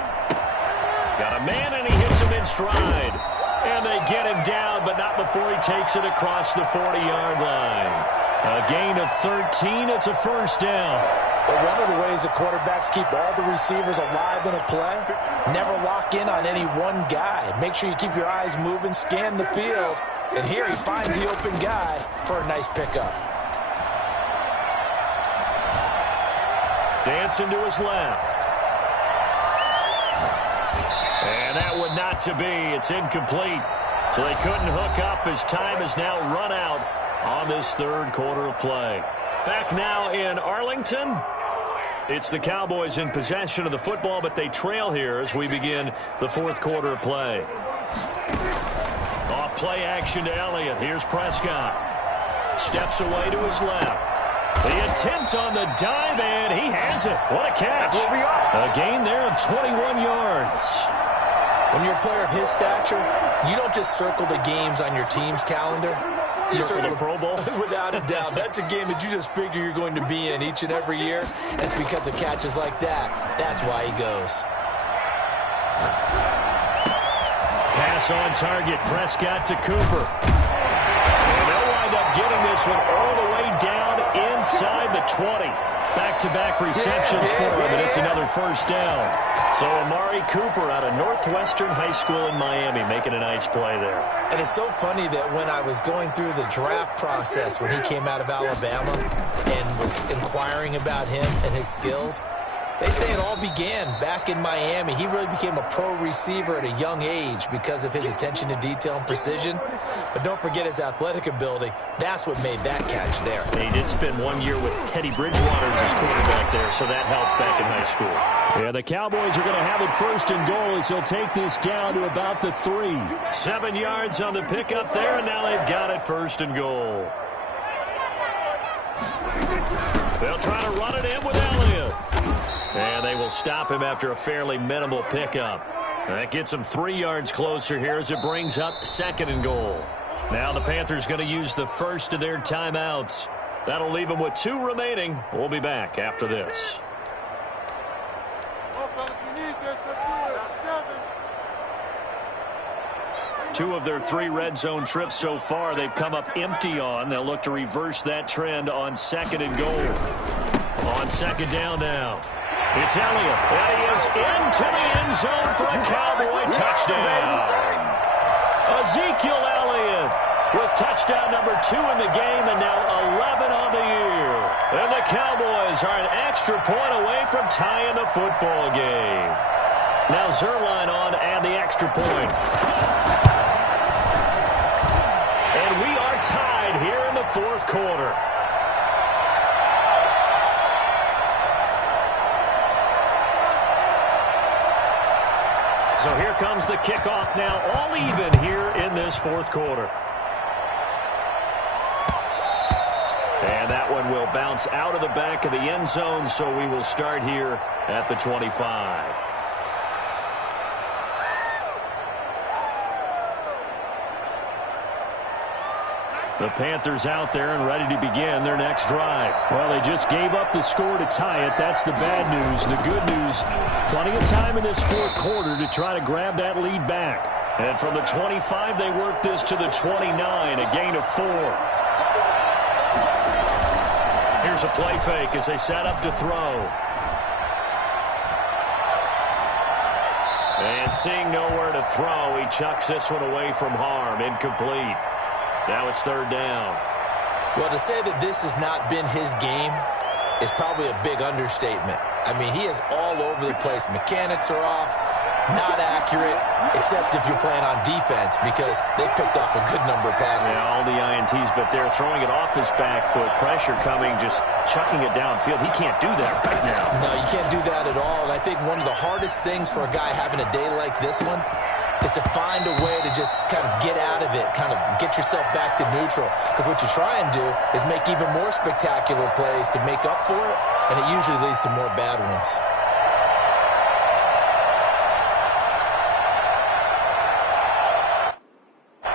Got a man, and he hits him in stride. And they get him down, but not before he takes it across the 40-yard line. A gain of 13. It's a first down. But one of the ways the quarterbacks keep all the receivers alive in a play, never lock in on any one guy. Make sure you keep your eyes moving, scan the field. And here he finds the open guy for a nice pickup. Dancing to his left. And that one not to be. It's incomplete. So they couldn't hook up as time has now run out on this 3rd quarter of play. Back now in Arlington. It's the Cowboys in possession of the football, but they trail here as we begin the 4th quarter of play. Off play action to Elliott. Here's Prescott. Steps away to his left. The attempt on the dive, and he has it. What a catch. A gain there of 21 yards. When you're a player of his stature, you don't just circle the games on your team's calendar. You circle the Pro Bowl? Without a doubt. That's a game that you just figure you're going to be in each and every year. It's because of catches like that. That's why he goes. Pass on target. Prescott to Cooper. And they'll wind up getting this one all the way down inside the 20. Back-to-back receptions for him, and it's another first down. So Amari Cooper out of Northwestern High School in Miami making a nice play there. And it's so funny that when I was going through the draft process when he came out of Alabama and was inquiring about him and his skills, they say it all began back in Miami. He really became a pro receiver at a young age because of his attention to detail and precision. But don't forget his athletic ability. That's what made that catch there. He did spend 1 year with Teddy Bridgewater as his quarterback there, so that helped back in high school. Yeah, the Cowboys are going to have it first and goal as they'll take this down to about the 3. 7 yards on the pickup there, and now they've got it first and goal. They'll try to run it in with Elliott. And they will stop him after a fairly minimal pickup. That gets him 3 yards closer here as it brings up second and goal. Now the Panthers going to use the first of their timeouts. That'll leave them with 2 remaining. We'll be back after this. Two of their 3 red zone trips so far they've come up empty on. They'll look to reverse that trend on second and goal. On second down now. It's Elliott, and he is into the end zone for a Cowboy touchdown. Ezekiel Elliott with touchdown number 2 in the game, and now 11 on the year. And the Cowboys are an extra point away from tying the football game. Now Zuerlein on to add the extra point. And we are tied here in the fourth quarter. So here comes the kickoff now, all even here in this fourth quarter. And that one will bounce out of the back of the end zone, so we will start here at the 25. The Panthers out there and ready to begin their next drive. Well, they just gave up the score to tie it. That's the bad news. The good news, plenty of time in this fourth quarter to try to grab that lead back. And from the 25, they work this to the 29, a gain of 4. Here's a play fake as they set up to throw. And seeing nowhere to throw, he chucks this one away from harm. Incomplete. Now it's third down. Well, to say that this has not been his game is probably a big understatement. I mean, he is all over the place. Mechanics are off, not accurate, except if you're playing on defense because they picked off a good number of passes. Yeah, all the INTs, but they're throwing it off his back foot. Pressure coming, just chucking it downfield. He can't do that right now. No, you can't do that at all. And I think one of the hardest things for a guy having a day like this one is to find a way to just kind of get out of it, kind of get yourself back to neutral. Because what you try and do is make even more spectacular plays to make up for it, and it usually leads to more bad ones.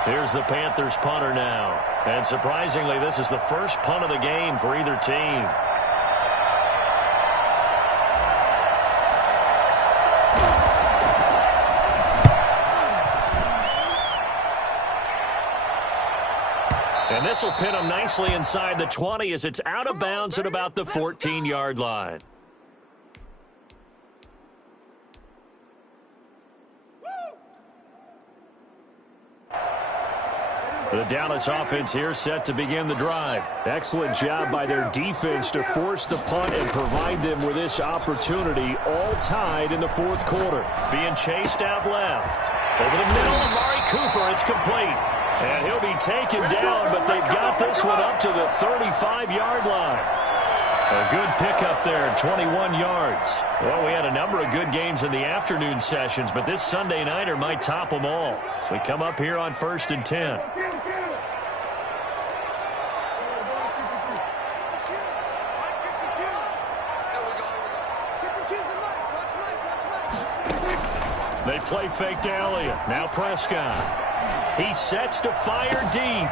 Here's the Panthers punter now. And surprisingly, this is the first punt of the game for either team. And this will pin them nicely inside the 20 as it's out of bounds at about the 14-yard line. The Dallas offense here set to begin the drive. Excellent job by their defense to force the punt and provide them with this opportunity, all tied in the fourth quarter. Being chased out left. Over the middle, Amari Cooper, it's complete. And he'll be taken down, but they've got this one up to the 35-yard line. A good pickup there, 21 yards. Well, we had a number of good games in the afternoon sessions, but this Sunday nighter might top them all. So we come up here on 1st and 10. They play fake to Elliott. Now Prescott. He sets to fire deep.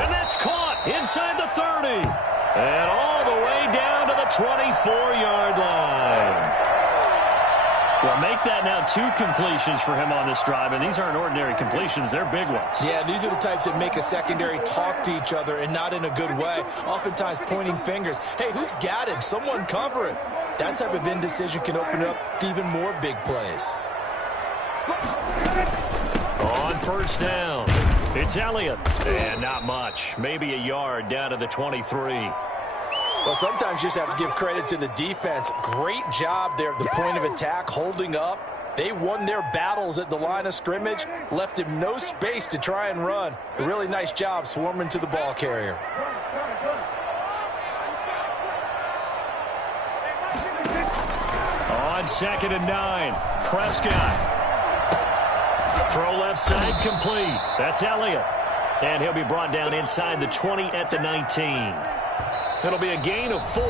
And that's caught inside the 30. And all the way down to the 24-yard line. Well, make that now 2 completions for him on this drive, and these aren't ordinary completions. They're big ones. Yeah, these are the types that make a secondary talk to each other and not in a good way, oftentimes pointing fingers. Hey, who's got him? Someone cover him. That type of indecision can open it up to even more big plays. On first down, it's Elliott. And not much. Maybe a yard down to the 23. Well, sometimes you just have to give credit to the defense. Great job there at the point of attack, holding up. They won their battles at the line of scrimmage, left him no space to try and run. A really nice job swarming to the ball carrier. On 2nd and 9, Prescott. Throw left side complete. That's Elliott. And he'll be brought down inside the 20 at the 19. It'll be a gain of 4.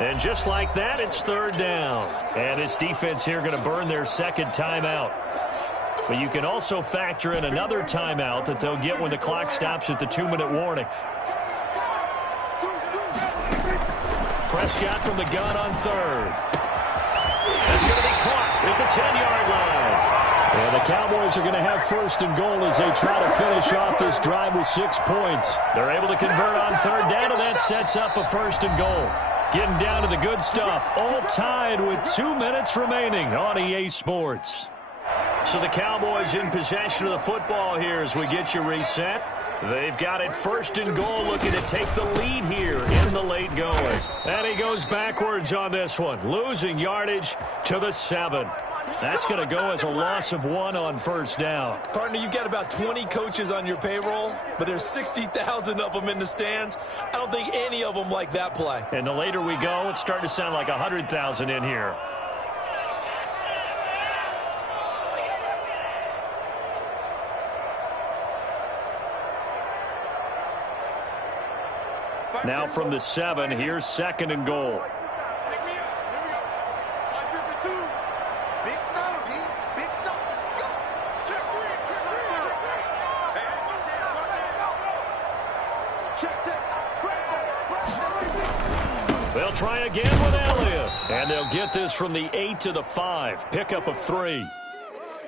And just like that, it's 3rd down. And this defense here going to burn their 2nd timeout. But you can also factor in another timeout that they'll get when the clock stops at the 2-minute warning. Prescott from the gun on 3rd. That's going to be caught at the 10-yard line. And the Cowboys are going to have 1st and goal as they try to finish off this drive with 6 points. They're able to convert on 3rd down, and that sets up a 1st and goal. Getting down to the good stuff, all tied with 2 minutes remaining on EA Sports. So the Cowboys in possession of the football here as we get you reset. They've got it 1st and goal, looking to take the lead here in the late going. And he goes backwards on this one, losing yardage to the 7. That's going to go as a loss of 1 on 1st down. Partner, you've got about 20 coaches on your payroll, but there's 60,000 of them in the stands. I don't think any of them like that play. And the later we go, it's starting to sound like 100,000 in here. Now from the 7, here's 2nd and goal. They'll try again with Elliott. And they'll get this from the 8 to the 5. Pickup of 3.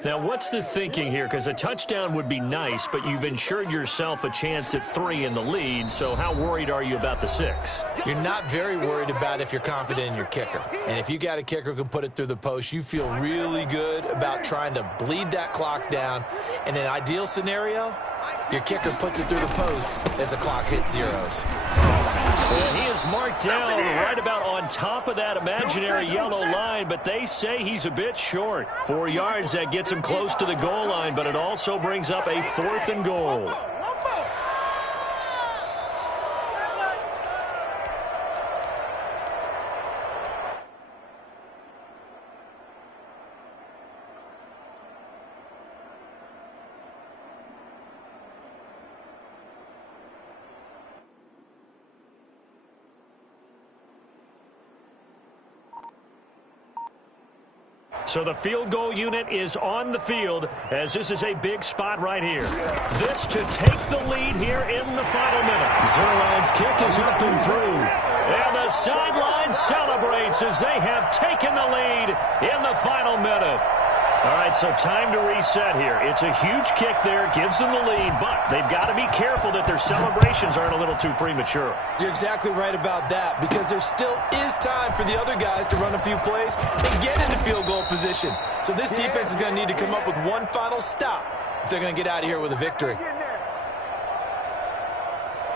Now, what's the thinking here? Because a touchdown would be nice, but you've ensured yourself a chance at 3 in the lead. So how worried are you about the 6? You're not very worried about if you're confident in your kicker. And if you got a kicker who can put it through the post, you feel really good about trying to bleed that clock down. In an ideal scenario, your kicker puts it through the post as the clock hits zeros. Well, he is marked down right about on top of that imaginary yellow line, but they say he's a bit short. 4 yards, that gets him close to the goal line, but it also brings up a 4th and goal. So the field goal unit is on the field as this is a big spot right here. This to take the lead here in the final minute. Zerline's kick is up and through. And the sideline celebrates as they have taken the lead in the final minute. All right, so time to reset here. It's a huge kick there, gives them the lead, but they've got to be careful that their celebrations aren't a little too premature. You're exactly right about that, because there still is time for the other guys to run a few plays and get into field goal position. So this defense is going to need to come up with one final stop if they're going to get out of here with a victory.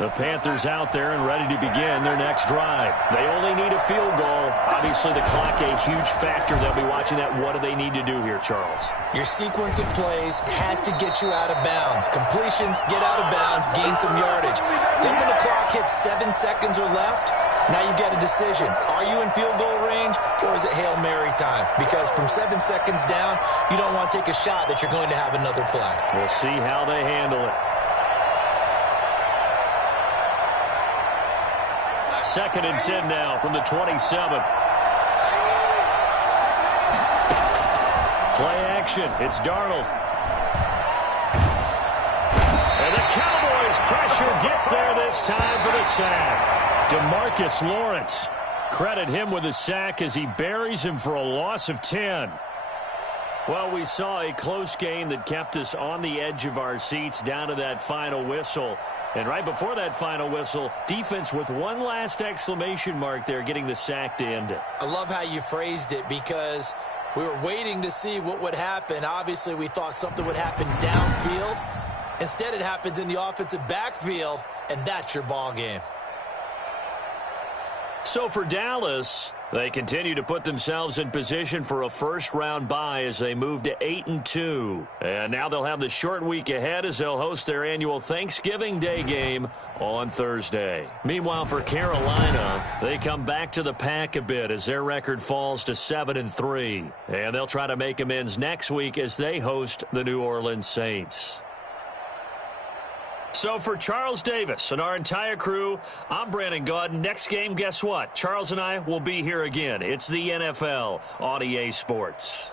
The Panthers out there and ready to begin their next drive. They only need a field goal. Obviously, the clock a huge factor. They'll be watching that. What do they need to do here, Charles? Your sequence of plays has to get you out of bounds. Completions, get out of bounds, gain some yardage. Then when the clock hits 7 seconds or left, now you get a decision. Are you in field goal range, or is it Hail Mary time? Because from 7 seconds down, you don't want to take a shot that you're going to have another play. We'll see how they handle it. 2nd and 10 now from the 27. Play action. It's Darnold. And the Cowboys pressure gets there this time for the sack. DeMarcus Lawrence. Credit him with a sack as he buries him for a loss of 10. Well, we saw a close game that kept us on the edge of our seats down to that final whistle. And right before that final whistle, defense with one last exclamation mark there, getting the sack to end it. I love how you phrased it because we were waiting to see what would happen. Obviously, we thought something would happen downfield. Instead, it happens in the offensive backfield, and that's your ball game. So for Dallas, they continue to put themselves in position for a first-round bye as they move to 8-2. And now they'll have the short week ahead as they'll host their annual Thanksgiving Day game on Thursday. Meanwhile, for Carolina, they come back to the pack a bit as their record falls to 7-3. And they'll try to make amends next week as they host the New Orleans Saints. So for Charles Davis and our entire crew, I'm Brandon Gaudin. Next game, guess what? Charles and I will be here again. It's the NFL on EA Sports.